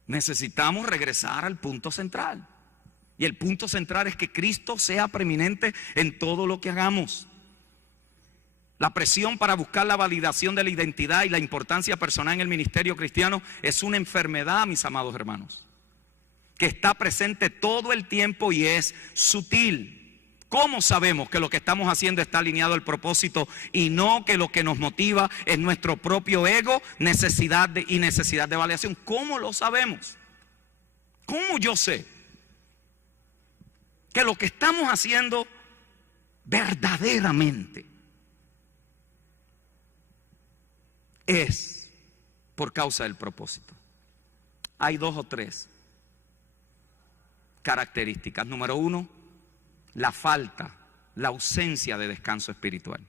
Necesitamos regresar al punto central. Y el punto central es que Cristo sea preeminente en todo lo que hagamos. La presión para buscar la validación de la identidad y la importancia personal en el ministerio cristiano es una enfermedad, mis amados hermanos, que está presente todo el tiempo y es sutil. ¿Cómo sabemos que lo que estamos haciendo está alineado al propósito y no que lo que nos motiva es nuestro propio ego, necesidad de validación? ¿Cómo lo sabemos? ¿Cómo yo sé que lo que estamos haciendo verdaderamente es por causa del propósito? Hay 2 o 3 características. Número 1, la falta, la ausencia de descanso espiritual.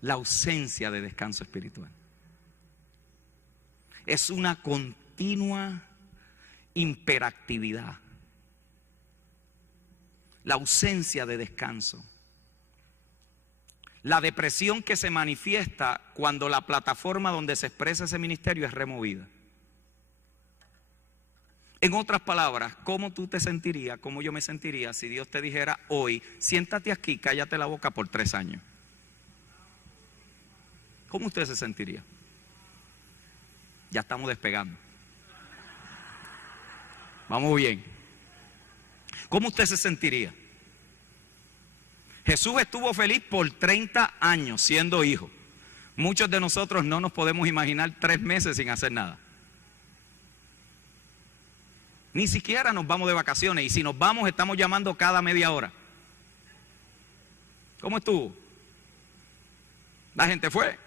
La ausencia de descanso espiritual. es una continua hiperactividad. La ausencia de descanso. La depresión que se manifiesta cuando la plataforma donde se expresa ese ministerio es removida. En otras palabras, ¿cómo tú te sentirías, cómo yo me sentiría si Dios te dijera hoy, siéntate aquí, cállate la boca por 3 años? ¿Cómo usted se sentiría? Ya estamos despegando. Vamos bien. ¿Cómo usted se sentiría? Jesús estuvo feliz por 30 años siendo hijo. Muchos de nosotros no nos podemos imaginar 3 meses sin hacer nada. Ni siquiera nos vamos de vacaciones, y si nos vamos estamos llamando cada media hora. ¿Cómo estuvo? La gente fue.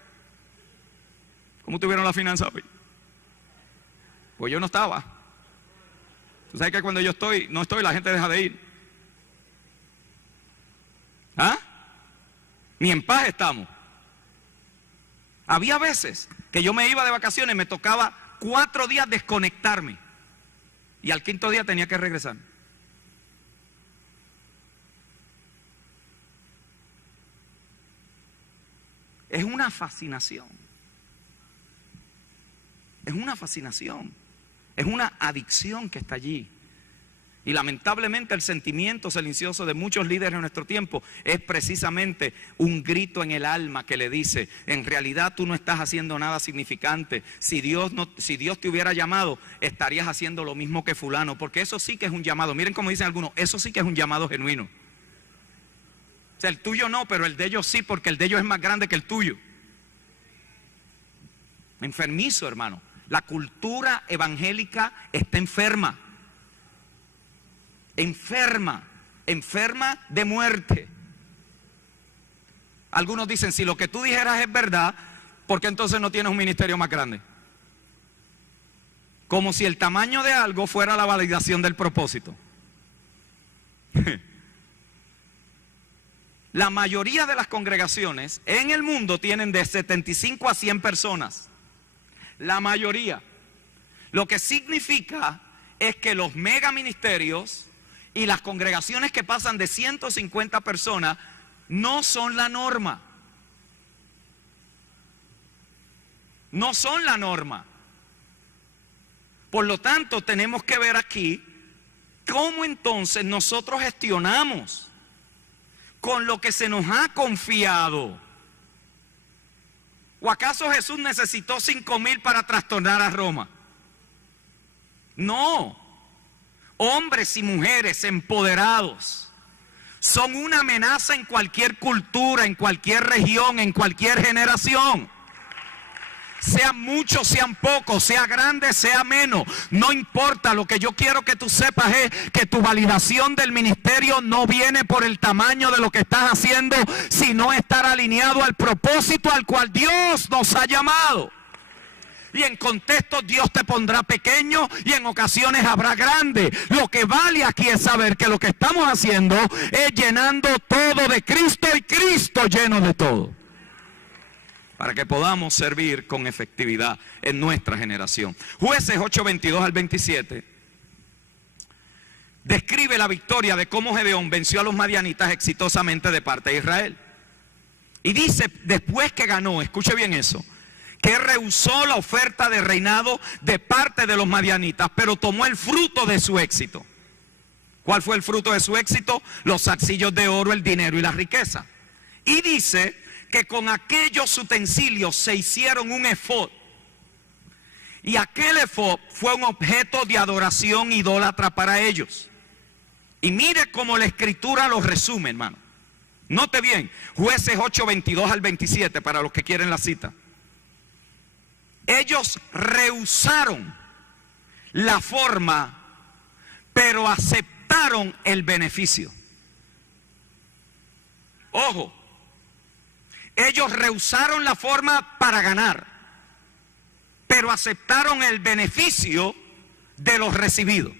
¿Cómo tuvieron la finanza hoy? Pues yo no estaba. Tú sabes que cuando yo no estoy, la gente deja de ir. ¿Ah? Ni en paz estamos. Había veces que yo me iba de vacaciones, me tocaba 4 días desconectarme. Y al 5.º día tenía que regresar. Es una fascinación. Es una fascinación. Es una adicción que está allí. Y lamentablemente el sentimiento silencioso de muchos líderes en nuestro tiempo es precisamente un grito en el alma que le dice: en realidad tú no estás haciendo nada significante. Si Dios te hubiera llamado, estarías haciendo lo mismo que fulano, porque eso sí que es un llamado. Miren cómo dicen algunos, eso sí que es un llamado genuino. O sea, el tuyo no, pero el de ellos sí, porque el de ellos es más grande que el tuyo. Enfermizo, hermano. La cultura evangélica está enferma. Enferma de muerte. Algunos dicen, si lo que tú dijeras es verdad, ¿por qué entonces no tienes un ministerio más grande? Como si el tamaño de algo fuera la validación del propósito. La mayoría de las congregaciones en el mundo tienen de 75 a 100 personas. La mayoría. Lo que significa es que los mega ministerios y las congregaciones que pasan de 150 personas no son la norma. No son la norma. Por lo tanto, tenemos que ver aquí cómo entonces nosotros gestionamos con lo que se nos ha confiado. ¿O acaso Jesús necesitó 5,000 para trastornar a Roma? No. Hombres y mujeres empoderados son una amenaza en cualquier cultura, en cualquier región, en cualquier generación. Sean muchos, sean pocos, sea grande, sea menos, no importa. Lo que yo quiero que tú sepas es que tu validación del ministerio no viene por el tamaño de lo que estás haciendo, sino estar alineado al propósito al cual Dios nos ha llamado. Y en contextos Dios te pondrá pequeño y en ocasiones habrá grande. Lo que vale aquí es saber que lo que estamos haciendo es llenando todo de Cristo y Cristo lleno de todo, para que podamos servir con efectividad en nuestra generación. Jueces 8:22 al 27 describe la victoria de cómo Gedeón venció a los madianitas exitosamente de parte de Israel. Y dice, después que ganó, escuche bien eso, que rehusó la oferta de reinado de parte de los madianitas, pero tomó el fruto de su éxito. ¿Cuál fue el fruto de su éxito? Los zarcillos de oro, el dinero y la riqueza. Y dice que con aquellos utensilios se hicieron un efod. Y aquel efod fue un objeto de adoración idólatra para ellos. Y mire cómo la escritura lo resume, hermano. Note bien, Jueces 8:22 al 27, para los que quieren la cita. Ellos rehusaron la forma, pero aceptaron el beneficio. Ojo, ellos rehusaron la forma para ganar, pero aceptaron el beneficio de los recibidos.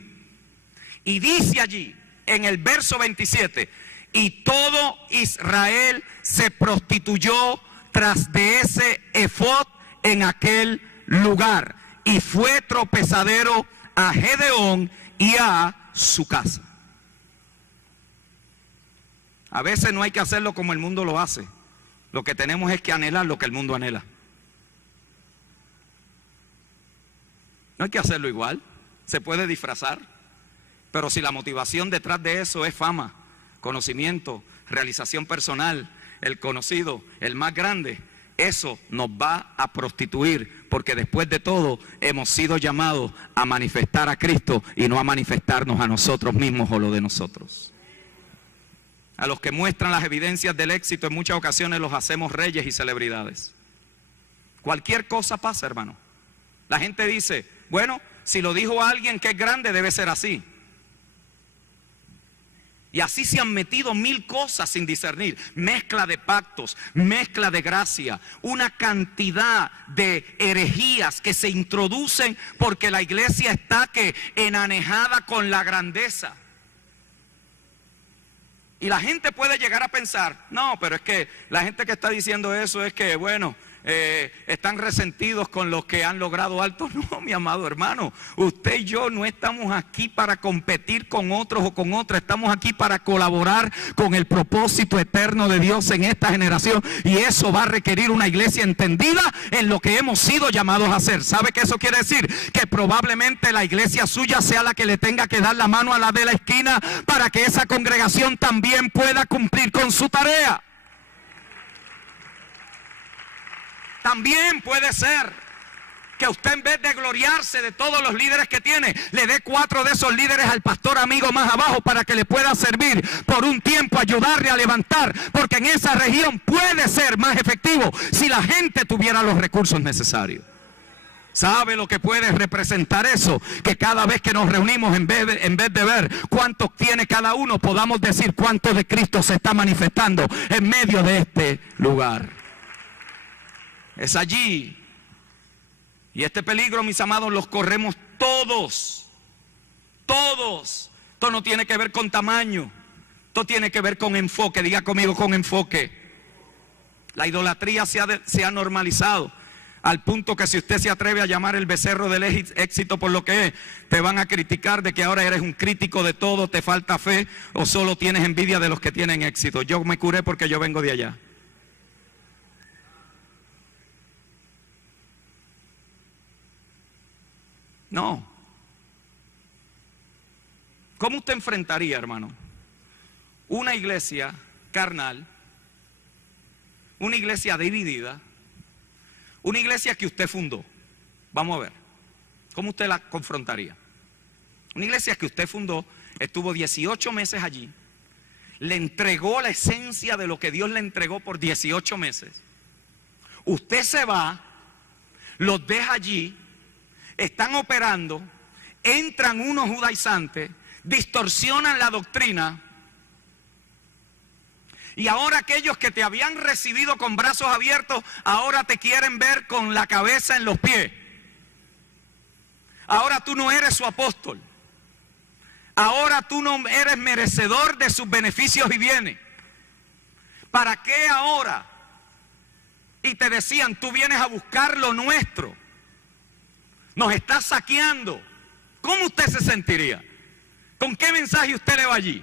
Y dice allí, en el verso 27, y todo Israel se prostituyó tras de ese efod en aquel lugar. y fue tropezadero a Gedeón y a su casa. A veces no hay que hacerlo como el mundo lo hace. Lo que tenemos es que anhelar lo que el mundo anhela. No hay que hacerlo igual. Se puede disfrazar. Pero si la motivación detrás de eso es fama, conocimiento, realización personal, el conocido, el más grande, eso nos va a prostituir, porque después de todo hemos sido llamados a manifestar a Cristo y no a manifestarnos a nosotros mismos o lo de nosotros. A los que muestran las evidencias del éxito en muchas ocasiones los hacemos reyes y celebridades. Cualquier cosa pasa, hermano. La gente dice, bueno, si lo dijo alguien que es grande debe ser así. Y así se han metido mil cosas sin discernir. Mezcla de pactos, mezcla de gracia, una cantidad de herejías que se introducen porque la iglesia está enanejada con la grandeza. Y la gente puede llegar a pensar, no, pero es que la gente que está diciendo eso es que, bueno, están resentidos con los que han logrado alto. No, mi amado hermano, usted y yo no estamos aquí para competir con otros o con otras, estamos aquí para colaborar con el propósito eterno de Dios en esta generación, y eso va a requerir una iglesia entendida en lo que hemos sido llamados a hacer. ¿Sabe qué eso quiere decir? Que probablemente la iglesia suya sea la que le tenga que dar la mano a la de la esquina para que esa congregación también pueda cumplir con su tarea. También puede ser que usted, en vez de gloriarse de todos los líderes que tiene, le dé 4 de esos líderes al pastor amigo más abajo para que le pueda servir por un tiempo, ayudarle a levantar, porque en esa región puede ser más efectivo si la gente tuviera los recursos necesarios. ¿Sabe lo que puede representar eso? Que cada vez que nos reunimos, en vez de ver cuánto tiene cada uno, podamos decir cuánto de Cristo se está manifestando en medio de este lugar. Es allí. Y este peligro, mis amados, los corremos todos. Todos. Esto no tiene que ver con tamaño. Esto tiene que ver con enfoque. Diga conmigo, con enfoque. La idolatría se ha normalizado al punto que si usted se atreve a llamar el becerro del éxito por lo que es, te van a criticar de que ahora eres un crítico de todo, te falta fe o solo tienes envidia de los que tienen éxito. Yo me curé porque yo vengo de allá. No. ¿Cómo usted enfrentaría, hermano, una iglesia carnal, una iglesia dividida, una iglesia que usted fundó? Vamos a ver, ¿cómo usted la confrontaría? Una iglesia que usted fundó, estuvo 18 meses allí, le entregó la esencia de lo que Dios le entregó por 18 meses. Usted se va, los deja allí, están operando, entran unos judaizantes, distorsionan la doctrina, y ahora aquellos que te habían recibido con brazos abiertos, ahora te quieren ver con la cabeza en los pies. Ahora tú no eres su apóstol. Ahora tú no eres merecedor de sus beneficios y bienes. ¿Para qué ahora? Y te decían, tú vienes a buscar lo nuestro. Nos estás saqueando. ¿Cómo usted se sentiría? ¿Con qué mensaje usted le va allí?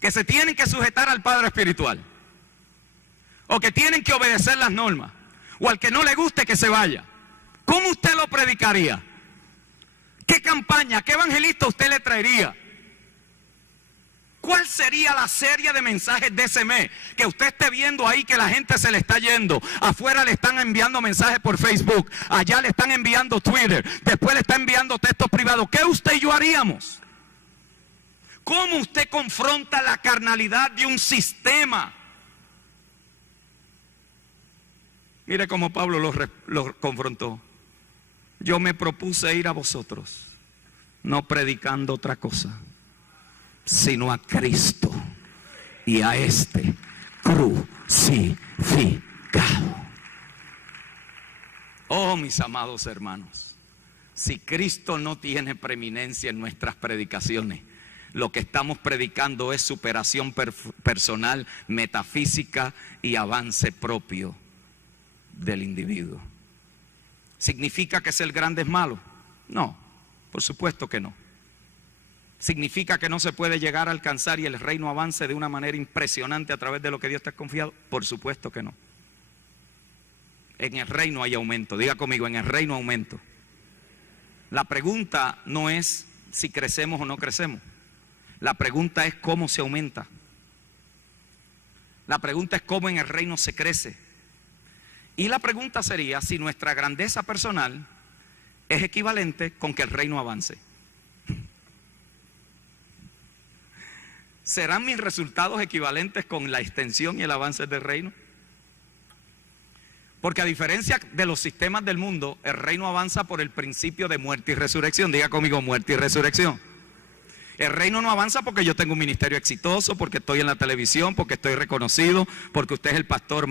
Que se tienen que sujetar al Padre Espiritual, o que tienen que obedecer las normas, o al que no le guste que se vaya. ¿Cómo usted lo predicaría? ¿Qué campaña, qué evangelista usted le traería? ¿Cuál sería la serie de mensajes de ese mes? Que usted esté viendo ahí que la gente se le está yendo. Afuera le están enviando mensajes por Facebook. Allá le están enviando Twitter. Después le están enviando textos privados. ¿Qué usted y yo haríamos? ¿Cómo usted confronta la carnalidad de un sistema? Mire cómo Pablo los confrontó. Yo me propuse ir a vosotros, no predicando otra cosa, sino a Cristo y a este crucificado. Oh, mis amados hermanos, si Cristo no tiene preeminencia en nuestras predicaciones, lo que estamos predicando es superación personal, metafísica y avance propio del individuo. ¿Significa que ser grande es malo? No, por supuesto que no. ¿Significa que no se puede llegar a alcanzar y el reino avance de una manera impresionante a través de lo que Dios te ha confiado? Por supuesto que no. En el reino hay aumento. Diga conmigo, en el reino aumento. La pregunta no es si crecemos o no crecemos. La pregunta es cómo se aumenta. La pregunta es cómo en el reino se crece. Y la pregunta sería si nuestra grandeza personal es equivalente con que el reino avance. ¿Serán mis resultados equivalentes con la extensión y el avance del reino? Porque a diferencia de los sistemas del mundo, el reino avanza por el principio de muerte y resurrección. Diga conmigo, muerte y resurrección. El reino no avanza porque yo tengo un ministerio exitoso, porque estoy en la televisión, porque estoy reconocido, porque usted es el pastor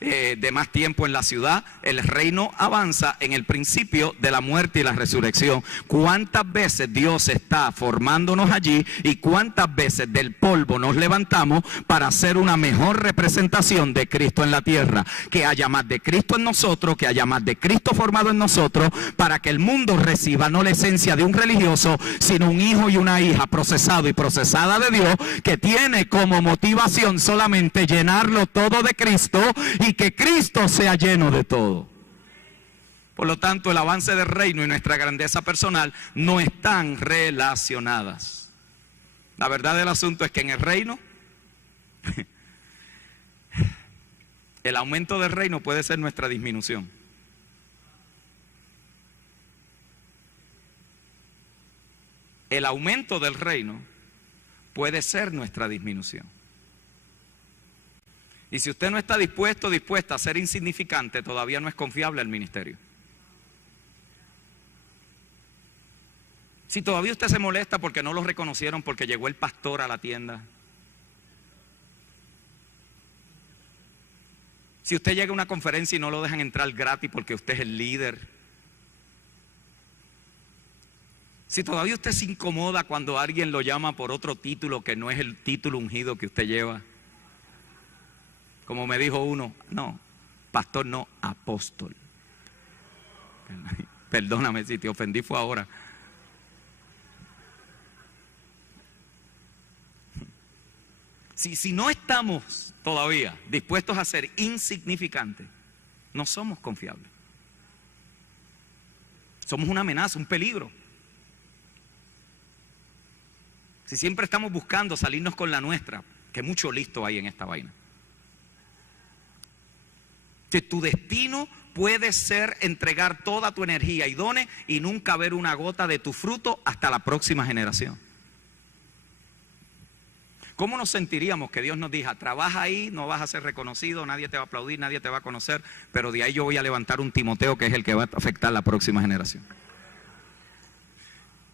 de más tiempo en la ciudad. El reino avanza en el principio de la muerte y la resurrección. ¿Cuántas veces Dios está formándonos allí y cuántas veces del polvo nos levantamos para hacer una mejor representación de Cristo en la tierra? Que haya más de Cristo en nosotros, que haya más de Cristo formado en nosotros, para que el mundo reciba no la esencia de un religioso, sino un hijo y una hija procesado y procesada de Dios, que tiene como motivación solamente llenarlo todo de Cristo y que Cristo sea lleno de todo. Por lo tanto, el avance del reino y nuestra grandeza personal no están relacionadas. La verdad del asunto es que en el reino, el aumento del reino puede ser nuestra disminución. El aumento del reino puede ser nuestra disminución. Y si usted no está dispuesta a ser insignificante, todavía no es confiable el ministerio. Si todavía usted se molesta porque no lo reconocieron, porque llegó el pastor a la tienda. Si usted llega a una conferencia y no lo dejan entrar gratis porque usted es el líder. Si todavía usted se incomoda cuando alguien lo llama por otro título que no es el título ungido que usted lleva. Como me dijo uno, no, pastor no, apóstol. Perdóname si te ofendí, fue ahora. Si no estamos todavía dispuestos a ser insignificantes, no somos confiables. Somos una amenaza, un peligro. Si siempre estamos buscando salirnos con la nuestra, que mucho listo hay en esta vaina. Que tu destino puede ser entregar toda tu energía y dones y nunca ver una gota de tu fruto hasta la próxima generación. ¿Cómo nos sentiríamos que Dios nos diga, trabaja ahí, no vas a ser reconocido, nadie te va a aplaudir, nadie te va a conocer, pero de ahí yo voy a levantar un Timoteo que es el que va a afectar la próxima generación?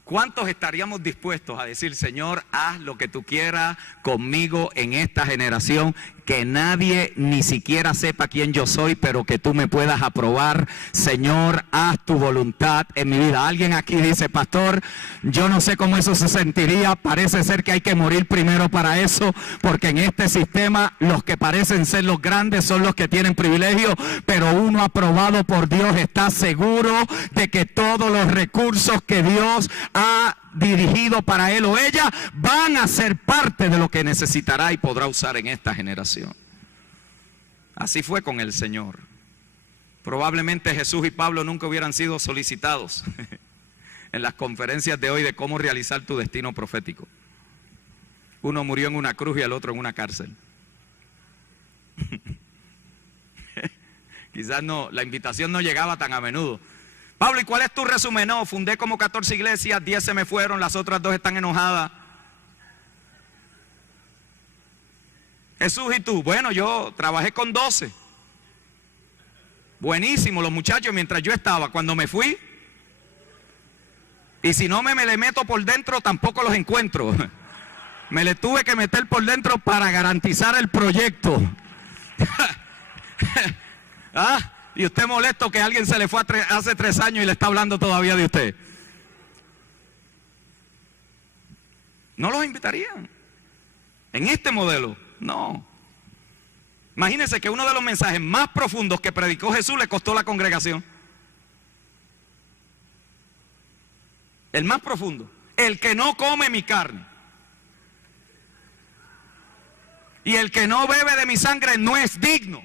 ¿Cuántos estaríamos dispuestos a decir, Señor, haz lo que tú quieras conmigo en esta generación? Que nadie ni siquiera sepa quién yo soy, pero que tú me puedas aprobar. Señor, haz tu voluntad en mi vida. Alguien aquí dice, pastor, yo no sé cómo eso se sentiría. Parece ser que hay que morir primero para eso, porque en este sistema los que parecen ser los grandes son los que tienen privilegio, pero uno aprobado por Dios está seguro de que todos los recursos que Dios ha dirigido para él o ella van a ser parte de lo que necesitará y podrá usar en esta generación. Así fue con el Señor. Probablemente Jesús y Pablo nunca hubieran sido solicitados en las conferencias de hoy de cómo realizar tu destino profético. Uno murió en una cruz y el otro en una cárcel. Quizás no, la invitación no llegaba tan a menudo. Pablo, ¿y cuál es tu resumen? No, fundé como 14 iglesias, 10 se me fueron, las otras 2 están enojadas. Jesús, ¿y tú? Bueno, yo trabajé con 12. Buenísimo, los muchachos mientras yo estaba. Cuando me fui, y si no me le meto por dentro, tampoco los encuentro. Me le tuve que meter por dentro para garantizar el proyecto. ¿Ah? Y usted molesto que alguien se le fue hace 3 años y le está hablando todavía de usted. ¿No los invitarían? En este modelo, no. Imagínense que uno de los mensajes más profundos que predicó Jesús le costó la congregación. El más profundo. El que no come mi carne y el que no bebe de mi sangre no es digno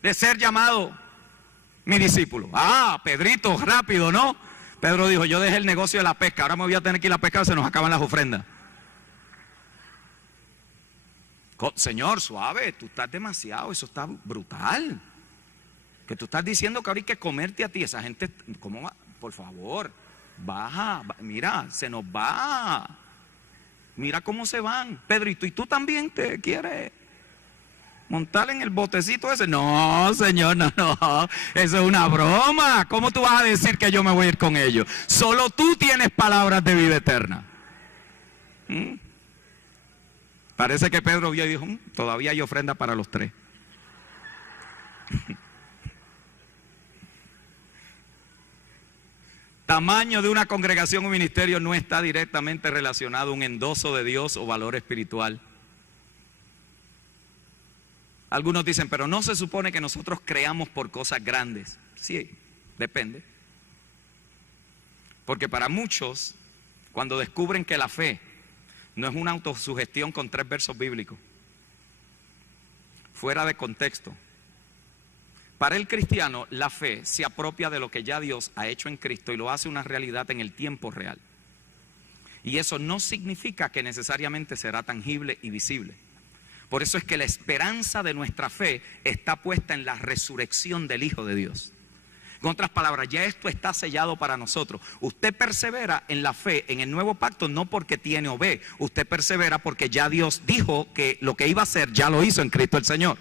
de ser llamado mi discípulo. Ah, Pedrito, rápido, ¿no? Pedro dijo, yo dejé el negocio de la pesca, ahora me voy a tener que ir a pescar, se nos acaban las ofrendas. Señor, suave, tú estás demasiado, eso está brutal. Que tú estás diciendo que ahora hay que comerte a ti, esa gente, ¿cómo va? Por favor, baja, mira, se nos va. Mira cómo se van. Pedrito, ¿y tú también te quieres montar en el botecito ese? No, señor, no, eso es una broma. ¿Cómo tú vas a decir que yo me voy a ir con ellos? Solo tú tienes palabras de vida eterna. Parece que Pedro vio y dijo, todavía hay ofrenda para los tres. Tamaño de una congregación o ministerio no está directamente relacionado a un endoso de Dios o valor espiritual. Algunos dicen, pero no se supone que nosotros creamos por cosas grandes. Sí, depende. Porque para muchos, cuando descubren que la fe no es una autosugestión con 3 versos bíblicos, fuera de contexto, para el cristiano la fe se apropia de lo que ya Dios ha hecho en Cristo y lo hace una realidad en el tiempo real. Y eso no significa que necesariamente será tangible y visible. Por eso es que la esperanza de nuestra fe está puesta en la resurrección del Hijo de Dios. En otras palabras, ya esto está sellado para nosotros. Usted persevera en la fe, en el nuevo pacto, no porque tiene o ve. Usted persevera porque ya Dios dijo que lo que iba a hacer ya lo hizo en Cristo el Señor.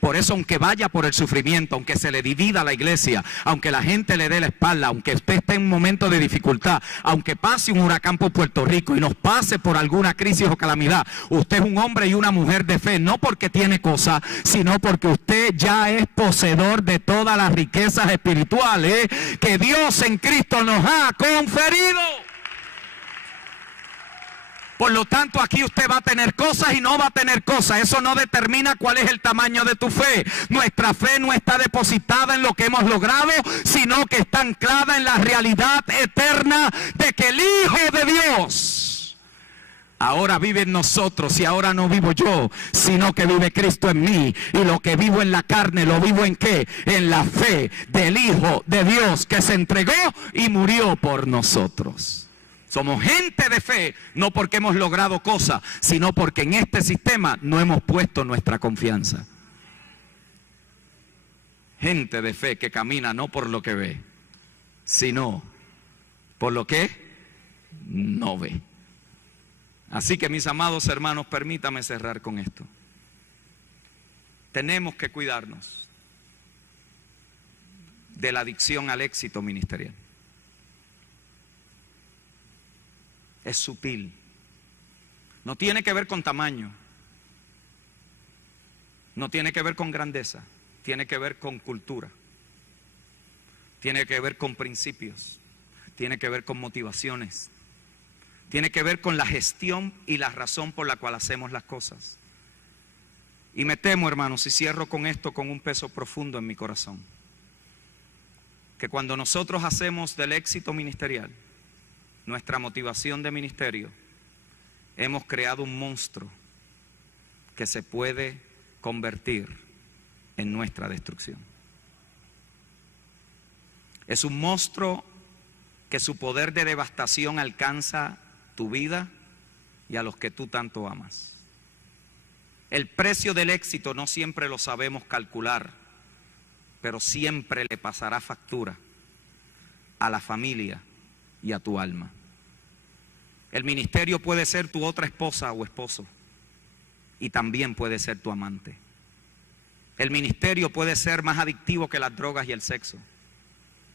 Por eso, aunque vaya por el sufrimiento, aunque se le divida la iglesia, aunque la gente le dé la espalda, aunque usted esté en un momento de dificultad, aunque pase un huracán por Puerto Rico y nos pase por alguna crisis o calamidad, usted es un hombre y una mujer de fe, no porque tiene cosas, sino porque usted ya es poseedor de todas las riquezas espirituales que Dios en Cristo nos ha conferido. Por lo tanto, aquí usted va a tener cosas y no va a tener cosas. Eso no determina cuál es el tamaño de tu fe. Nuestra fe no está depositada en lo que hemos logrado, sino que está anclada en la realidad eterna de que el Hijo de Dios ahora vive en nosotros, y ahora no vivo yo, sino que vive Cristo en mí. Y lo que vivo en la carne, ¿lo vivo en qué? En la fe del Hijo de Dios que se entregó y murió por nosotros. Somos gente de fe, no porque hemos logrado cosas, sino porque en este sistema no hemos puesto nuestra confianza. Gente de fe que camina no por lo que ve, sino por lo que no ve. Así que, mis amados hermanos, permítame cerrar con esto. Tenemos que cuidarnos de la adicción al éxito ministerial. Es sutil. No tiene que ver con tamaño. No tiene que ver con grandeza. Tiene que ver con cultura. Tiene que ver con principios. Tiene que ver con motivaciones. Tiene que ver con la gestión y la razón por la cual hacemos las cosas. Y me temo, hermanos, y cierro con esto con un peso profundo en mi corazón, que cuando nosotros hacemos del éxito ministerial nuestra motivación de ministerio, hemos creado un monstruo que se puede convertir en nuestra destrucción. Es un monstruo que su poder de devastación alcanza tu vida y a los que tú tanto amas. El precio del éxito no siempre lo sabemos calcular, pero siempre le pasará factura a la familia y a tu alma. El ministerio puede ser tu otra esposa o esposo, y también puede ser tu amante. El ministerio puede ser más adictivo que las drogas y el sexo.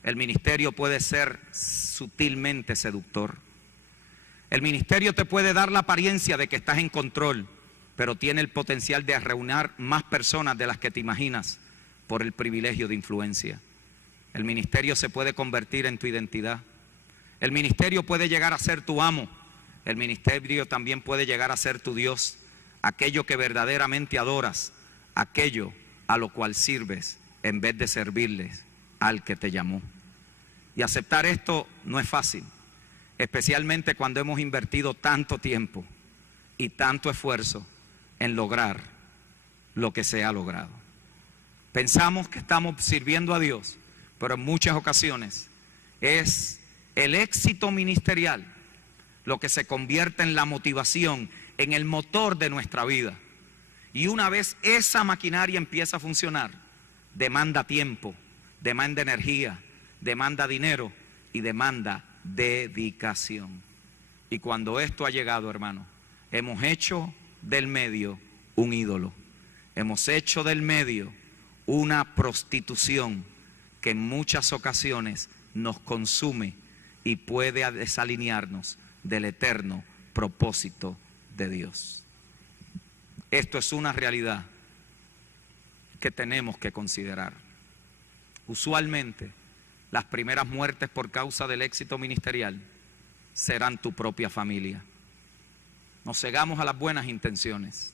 El ministerio puede ser sutilmente seductor. El ministerio te puede dar la apariencia de que estás en control, pero tiene el potencial de arruinar más personas de las que te imaginas por el privilegio de influencia. El ministerio se puede convertir en tu identidad. El ministerio puede llegar a ser tu amo. El ministerio también puede llegar a ser tu Dios, aquello que verdaderamente adoras, aquello a lo cual sirves en vez de servirles al que te llamó. Y aceptar esto no es fácil, especialmente cuando hemos invertido tanto tiempo y tanto esfuerzo en lograr lo que se ha logrado. Pensamos que estamos sirviendo a Dios, pero en muchas ocasiones es el éxito ministerial lo que se convierte en la motivación, en el motor de nuestra vida. Y una vez esa maquinaria empieza a funcionar, demanda tiempo, demanda energía, demanda dinero y demanda dedicación. Y cuando esto ha llegado, hermano, hemos hecho del medio un ídolo. Hemos hecho del medio una prostitución que en muchas ocasiones nos consume y puede desalinearnos del eterno propósito de Dios. Esto es una realidad que tenemos que considerar. Usualmente, las primeras muertes por causa del éxito ministerial serán tu propia familia. Nos cegamos a las buenas intenciones.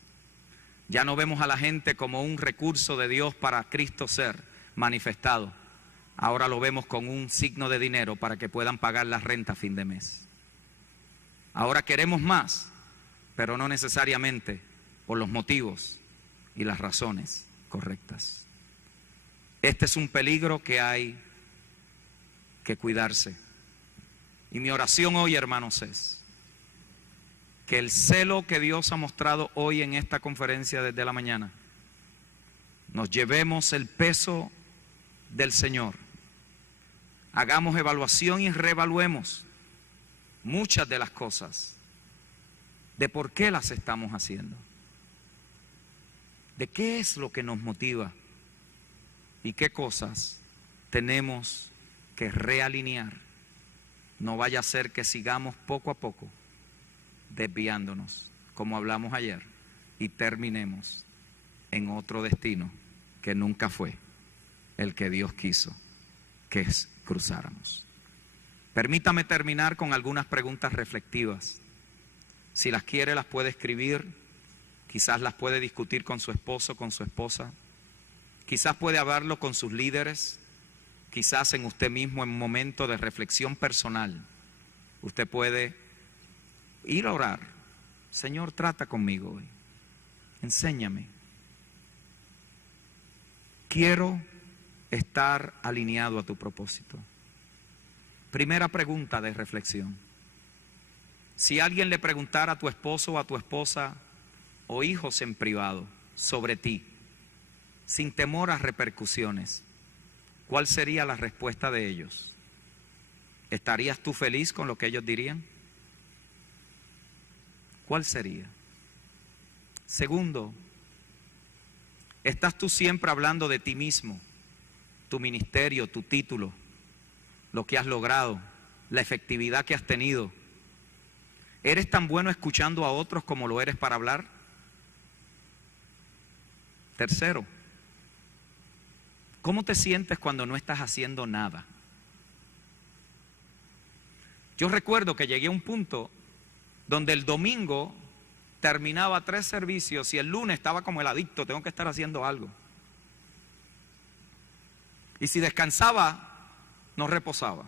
Ya no vemos a la gente como un recurso de Dios para Cristo ser manifestado. Ahora lo vemos con un signo de dinero para que puedan pagar la renta a fin de mes. Ahora queremos más, pero no necesariamente por los motivos y las razones correctas. Este es un peligro que hay que cuidarse. Y mi oración hoy, hermanos, es que el celo que Dios ha mostrado hoy en esta conferencia desde la mañana, nos llevemos el peso del Señor, hagamos evaluación y reevaluemos muchas de las cosas, de por qué las estamos haciendo, de qué es lo que nos motiva y qué cosas tenemos que realinear. No vaya a ser que sigamos poco a poco desviándonos, como hablamos ayer, y terminemos en otro destino que nunca fue el que Dios quiso que cruzáramos. Permítame terminar con algunas preguntas reflexivas. Si las quiere, las puede escribir, quizás las puede discutir con su esposo, con su esposa, quizás puede hablarlo con sus líderes, quizás en usted mismo en un momento de reflexión personal. Usted puede ir a orar. Señor, trata conmigo hoy. Enséñame. Quiero estar alineado a tu propósito. Primera pregunta de reflexión. Si alguien le preguntara a tu esposo o a tu esposa o hijos en privado sobre ti, sin temor a repercusiones, ¿cuál sería la respuesta de ellos? ¿Estarías tú feliz con lo que ellos dirían? ¿Cuál sería? Segundo, ¿estás tú siempre hablando de ti mismo, tu ministerio, tu título, lo que has logrado, la efectividad que has tenido? ¿Eres tan bueno escuchando a otros como lo eres para hablar? Tercero, ¿cómo te sientes cuando no estás haciendo nada? Yo recuerdo que llegué a un punto donde el domingo terminaba 3 servicios y el lunes estaba como el adicto, tengo que estar haciendo algo. Y si descansaba, no reposaba.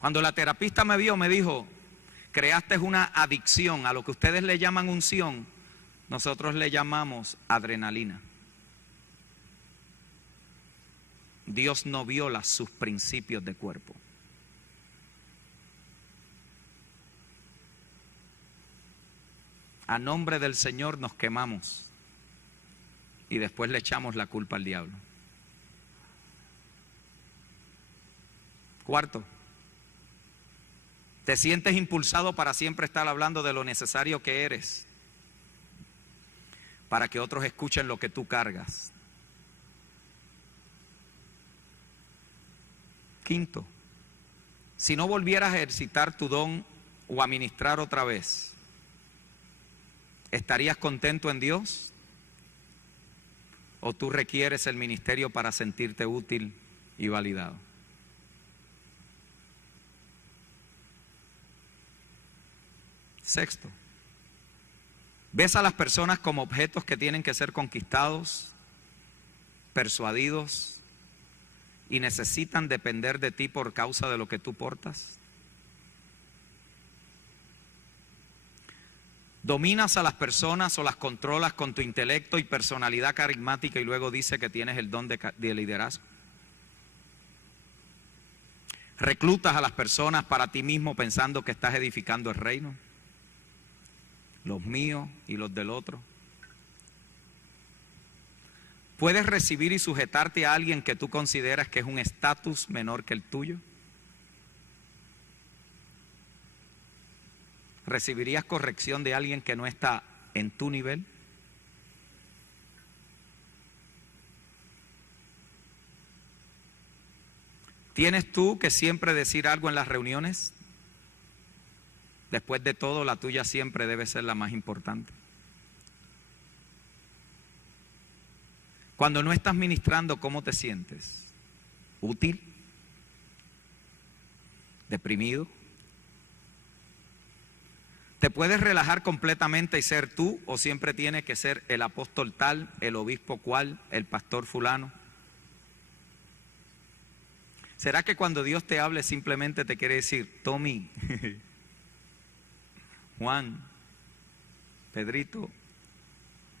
Cuando la terapista me vio, me dijo, creaste una adicción a lo que ustedes le llaman unción, nosotros le llamamos adrenalina. Dios no viola sus principios de cuerpo. A nombre del Señor nos quemamos y después le echamos la culpa al diablo. Cuarto, ¿te sientes impulsado para siempre estar hablando de lo necesario que eres? Para que otros escuchen lo que tú cargas. Quinto, si no volvieras a ejercitar tu don o a ministrar otra vez, ¿estarías contento en Dios? ¿O tú requieres el ministerio para sentirte útil y validado? Sexto, ¿ves a las personas como objetos que tienen que ser conquistados persuadidos y necesitan depender de ti por causa de lo que tú portas? ¿Dominas a las personas o las controlas con tu intelecto y personalidad carismática y luego dice que tienes el don de liderazgo? ¿Reclutas a las personas para ti mismo pensando que estás edificando el reino? Los míos y los del otro. ¿Puedes recibir y sujetarte a alguien que tú consideras que es un estatus menor que el tuyo? ¿Recibirías corrección de alguien que no está en tu nivel? ¿Tienes tú que siempre decir algo en las reuniones? Después de todo, la tuya siempre debe ser la más importante. Cuando no estás ministrando, ¿cómo te sientes? ¿Útil? ¿Deprimido? ¿Te puedes relajar completamente y ser tú, o siempre tiene que ser el apóstol tal, el obispo cual, el pastor fulano? ¿Será que cuando Dios te hable simplemente te quiere decir, Tommy, Juan, Pedrito,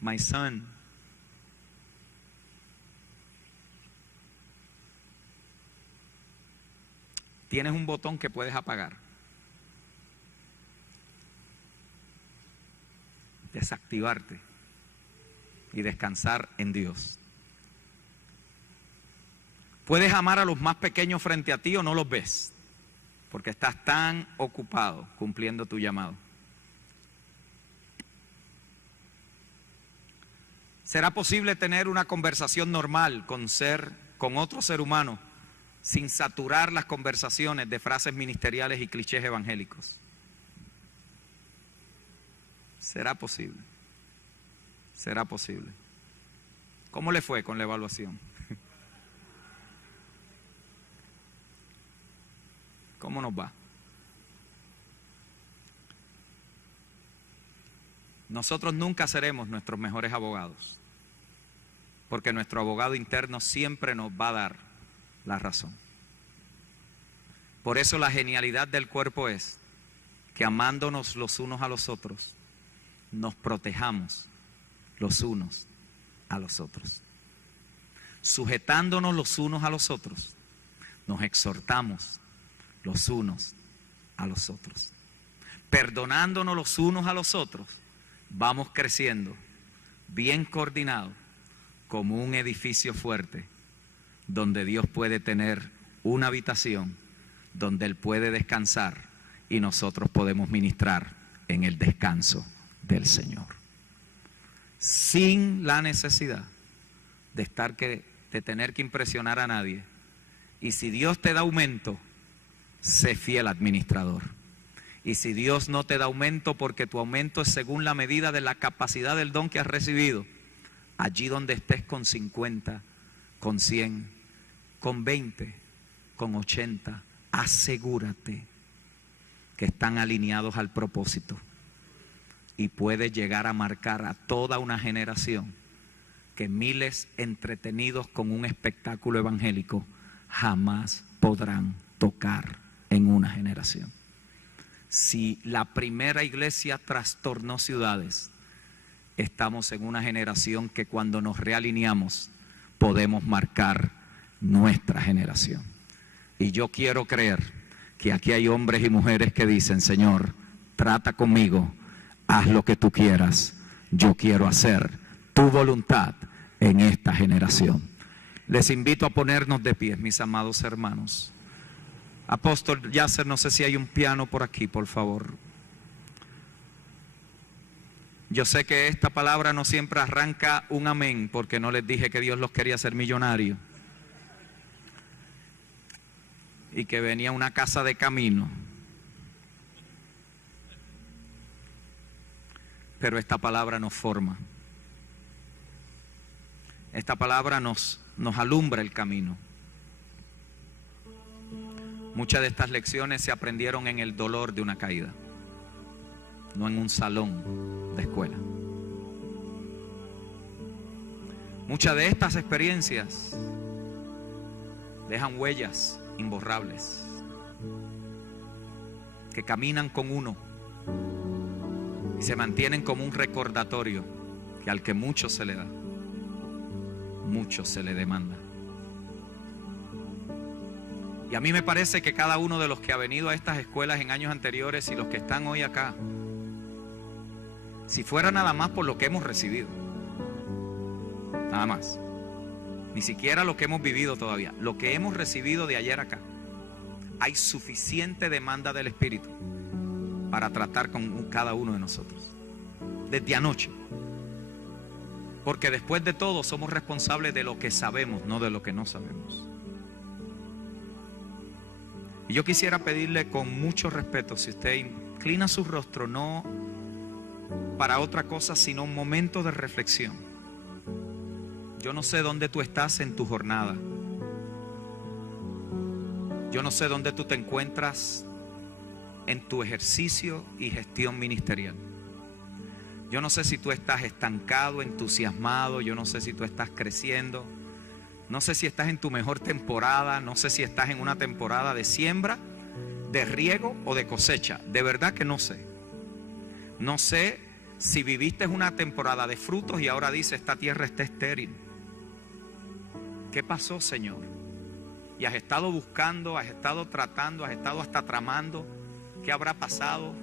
my son? Tienes un botón que puedes apagar, desactivarte y descansar en Dios. Puedes amar a los más pequeños frente a ti o no los ves, porque estás tan ocupado cumpliendo tu llamado. ¿Será posible tener una conversación normal con otro ser humano sin saturar las conversaciones de frases ministeriales y clichés evangélicos? ¿Será posible? ¿Será posible? ¿Cómo le fue con la evaluación? ¿Cómo nos va? Nosotros nunca seremos nuestros mejores abogados, porque nuestro abogado interno siempre nos va a dar la razón. Por eso la genialidad del cuerpo es que amándonos los unos a los otros, nos protejamos los unos a los otros. Sujetándonos los unos a los otros, nos exhortamos los unos a los otros. Perdonándonos los unos a los otros, vamos creciendo bien coordinados como un edificio fuerte donde Dios puede tener una habitación donde Él puede descansar y nosotros podemos ministrar en el descanso del Señor, sin la necesidad de tener que impresionar a nadie. Y si Dios te da aumento, sé fiel administrador. Y si Dios no te da aumento, porque tu aumento es según la medida de la capacidad del don que has recibido, allí donde estés con 50, con 100, con 20, con 80, asegúrate que están alineados al propósito y puedes llegar a marcar a toda una generación que miles entretenidos con un espectáculo evangélico jamás podrán tocar en una generación. Si la primera iglesia trastornó ciudades, estamos en una generación que cuando nos realineamos podemos marcar nuestra generación. Y yo quiero creer que aquí hay hombres y mujeres que dicen, Señor, trata conmigo, haz lo que tú quieras, yo quiero hacer tu voluntad en esta generación. Les invito a ponernos de pie, mis amados hermanos. Apóstol Yasser, no sé si hay un piano por aquí, por favor. Yo sé que esta palabra no siempre arranca un amén, porque no les dije que Dios los quería hacer millonarios y que venía una casa de camino. Pero esta palabra nos forma. Esta palabra nos alumbra el camino. Muchas de estas lecciones se aprendieron en el dolor de una caída, no en un salón de escuela. Muchas de estas experiencias dejan huellas imborrables que caminan con uno y se mantienen como un recordatorio que al que mucho se le da, mucho se le demanda. Y a mí me parece que cada uno de los que ha venido a estas escuelas en años anteriores y los que están hoy acá, si fuera nada más por lo que hemos recibido, nada más, ni siquiera lo que hemos vivido todavía, lo que hemos recibido de ayer acá, hay suficiente demanda del Espíritu para tratar con cada uno de nosotros desde anoche, porque después de todo somos responsables de lo que sabemos, no de lo que no sabemos. Y yo quisiera pedirle con mucho respeto, si usted inclina su rostro, no para otra cosa, sino un momento de reflexión. Yo no sé dónde tú estás en tu jornada. Yo no sé dónde tú te encuentras en tu ejercicio y gestión ministerial. Yo no sé si tú estás estancado, entusiasmado. Yo no sé si tú estás creciendo. No sé si estás en tu mejor temporada. No sé si estás en una temporada de siembra, de riego o de cosecha. De verdad que no sé. No sé si viviste una temporada de frutos y ahora dice: esta tierra está estéril. ¿Qué pasó, Señor? Y has estado buscando, has estado tratando, has estado hasta tramando. ¿Qué habrá pasado?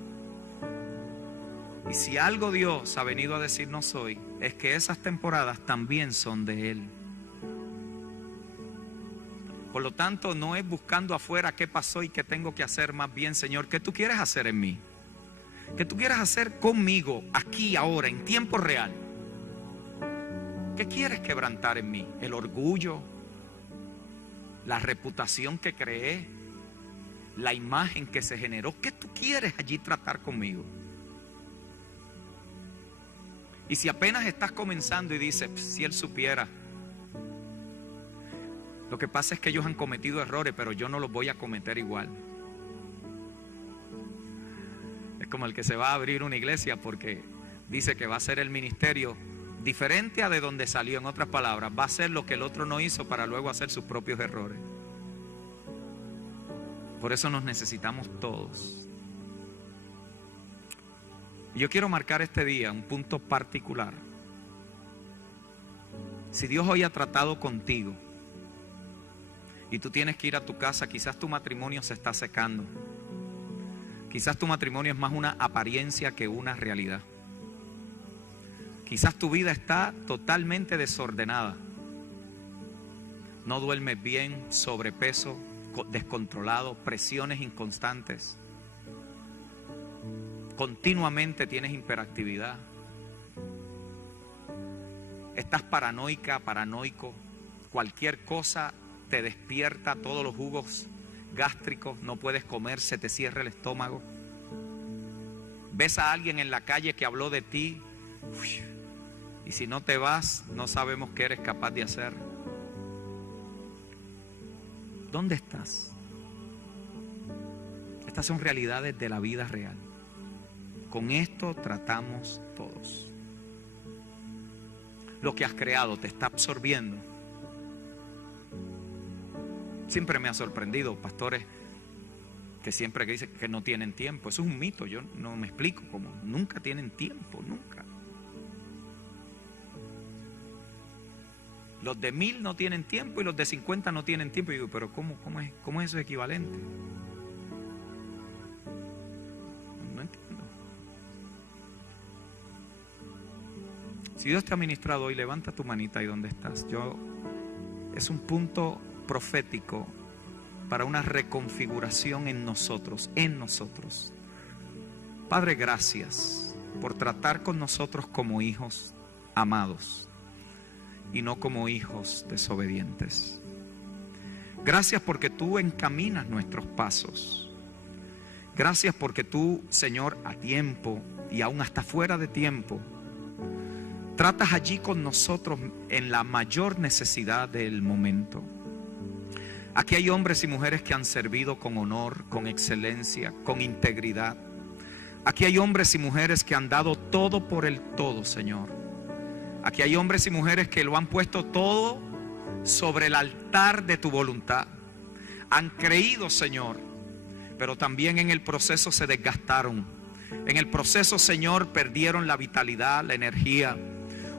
Y si algo Dios ha venido a decirnos hoy, es que esas temporadas también son de Él. Por lo tanto, no es buscando afuera qué pasó y qué tengo que hacer. Más bien, Señor, ¿qué tú quieres hacer en mí? ¿Qué tú quieres hacer conmigo, aquí, ahora, en tiempo real? ¿Qué quieres quebrantar en mí? ¿El orgullo? ¿La reputación que creé? ¿La imagen que se generó? ¿Qué tú quieres allí tratar conmigo? Y si apenas estás comenzando y dices: si él supiera, lo que pasa es que ellos han cometido errores, pero yo no los voy a cometer igual. Es como el que se va a abrir una iglesia porque dice que va a ser el ministerio diferente a de donde salió. En otras palabras, va a hacer lo que el otro no hizo para luego hacer sus propios errores. Por eso nos necesitamos todos. Yo quiero marcar este día un punto particular. Si Dios hoy ha tratado contigo y tú tienes que ir a tu casa, quizás tu matrimonio se está secando. Quizás tu matrimonio es más una apariencia que una realidad. Quizás tu vida está totalmente desordenada. No duermes bien, sobrepeso, descontrolado, presiones inconstantes. Continuamente tienes hiperactividad. Estás paranoica, paranoico. Cualquier cosa te despierta todos los jugos gástricos. No puedes comer, se te cierra el estómago. Ves a alguien en la calle que habló de ti. Y si no te vas, no sabemos qué eres capaz de hacer. ¿Dónde estás? Estas son realidades de la vida real. Con esto tratamos todos. Lo que has creado te está absorbiendo. Siempre me ha sorprendido pastores que siempre dicen que no tienen tiempo. Eso es un mito. Yo no me explico cómo. Nunca tienen tiempo, nunca. Los de 1000 no tienen tiempo y los de 50 no tienen tiempo. Y digo, pero ¿cómo es eso equivalente? No entiendo. Si Dios te ha ministrado hoy, levanta tu manita ahí donde estás. Es un punto profético para una reconfiguración en nosotros, Padre, gracias por tratar con nosotros como hijos amados y no como hijos desobedientes. Gracias porque tú encaminas nuestros pasos. Gracias porque tú, Señor, a tiempo y aún hasta fuera de tiempo, tratas allí con nosotros en la mayor necesidad del momento. Aquí hay hombres y mujeres que han servido con honor, con excelencia, con integridad. Aquí hay hombres y mujeres que han dado todo por el todo, Señor. Aquí hay hombres y mujeres que lo han puesto todo sobre el altar de tu voluntad. Han creído, Señor, pero también en el proceso se desgastaron. En el proceso, Señor, perdieron la vitalidad, la energía.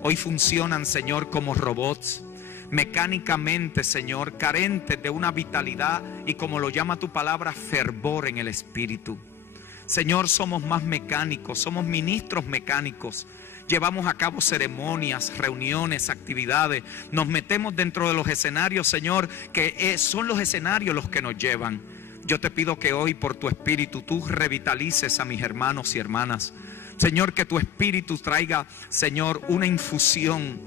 Hoy funcionan, Señor, como robots, mecánicamente, Señor, carentes de una vitalidad y, como lo llama tu palabra, fervor en el espíritu. Señor, somos más mecánicos, somos ministros mecánicos. Llevamos a cabo ceremonias, reuniones, actividades. Nos metemos dentro de los escenarios, Señor, que son los escenarios los que nos llevan. Yo te pido que hoy, por tu espíritu, tú revitalices a mis hermanos y hermanas. Señor, que tu espíritu traiga, Señor, una infusión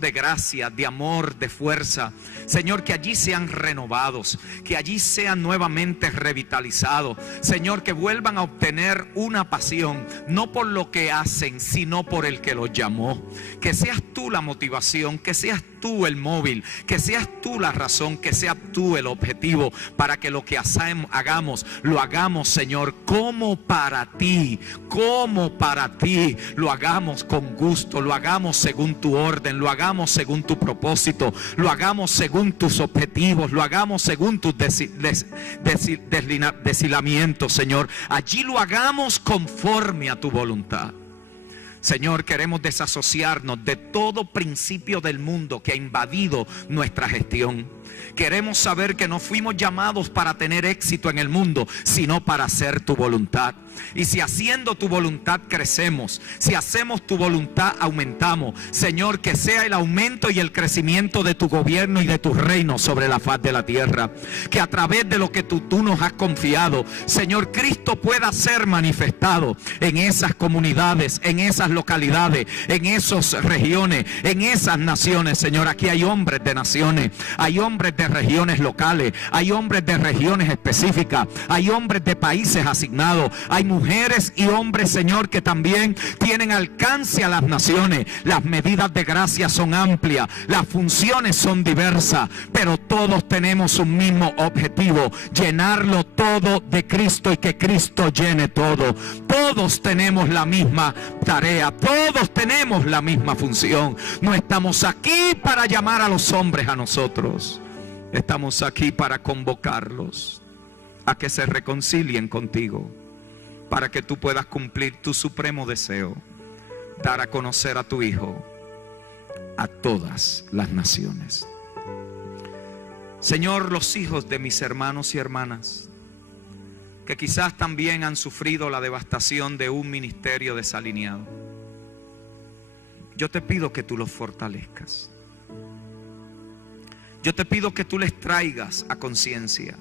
de gracia, de amor, de fuerza. Señor, que allí sean renovados, que allí sean nuevamente revitalizados. Señor, que vuelvan a obtener una pasión, no por lo que hacen, sino por el que los llamó. Que seas tú la motivación, que seas tú el móvil, que seas tú la razón, que seas tú el objetivo, para que lo que hagamos, lo hagamos, Señor, como para ti, lo hagamos con gusto, lo hagamos según tu orden, lo hagamos según tu propósito, lo hagamos según tus objetivos, lo hagamos según tus deshilamientos, Señor. Allí lo hagamos conforme a tu voluntad. Señor, queremos desasociarnos de todo principio del mundo que ha invadido nuestra gestión. Queremos saber que no fuimos llamados para tener éxito en el mundo, sino para hacer tu voluntad. Y si haciendo tu voluntad crecemos, si hacemos tu voluntad aumentamos. Señor, que sea el aumento y el crecimiento de tu gobierno y de tu reino sobre la faz de la tierra. Que a través de lo que tú nos has confiado, Señor, Cristo pueda ser manifestado en esas comunidades, en esas localidades, en esas regiones, en esas naciones. Señor, aquí hay hombres de naciones, hay hombres de regiones locales, hay hombres de regiones específicas, hay hombres de países asignados, hay mujeres y hombres, Señor, que también tienen alcance a las naciones. Las medidas de gracia son amplias, las funciones son diversas, pero todos tenemos un mismo objetivo: llenarlo todo de Cristo y que Cristo llene todo. Todos tenemos la misma tarea, todos tenemos la misma función. No estamos aquí para llamar a los hombres a nosotros. Estamos aquí para convocarlos a que se reconcilien contigo, para que tú puedas cumplir tu supremo deseo: dar a conocer a tu Hijo a todas las naciones. Señor, los hijos de mis hermanos y hermanas, que quizás también han sufrido la devastación de un ministerio desalineado, yo te pido que tú los fortalezcas. Yo te pido que tú les traigas a conciencia,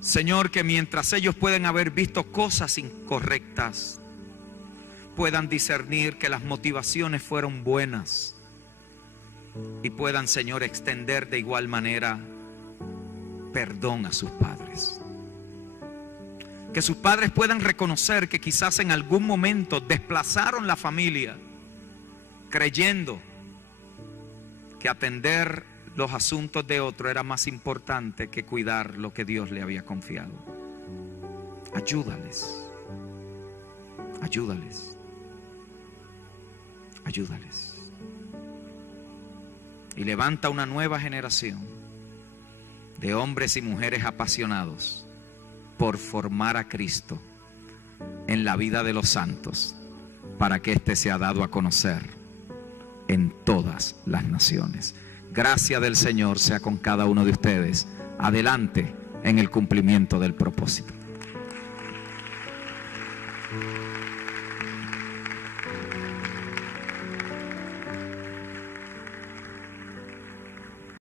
Señor, que mientras ellos pueden haber visto cosas incorrectas, puedan discernir que las motivaciones fueron buenas y puedan, Señor, extender de igual manera perdón a sus padres. Que sus padres puedan reconocer que quizás en algún momento desplazaron la familia, creyendo que atender los asuntos de otro era más importante que cuidar lo que Dios le había confiado. Ayúdales, ayúdales, ayúdales. Y levanta una nueva generación de hombres y mujeres apasionados por formar a Cristo en la vida de los santos, para que éste sea dado a conocer en todas las naciones. Gracia del Señor sea con cada uno de ustedes. Adelante en el cumplimiento del propósito.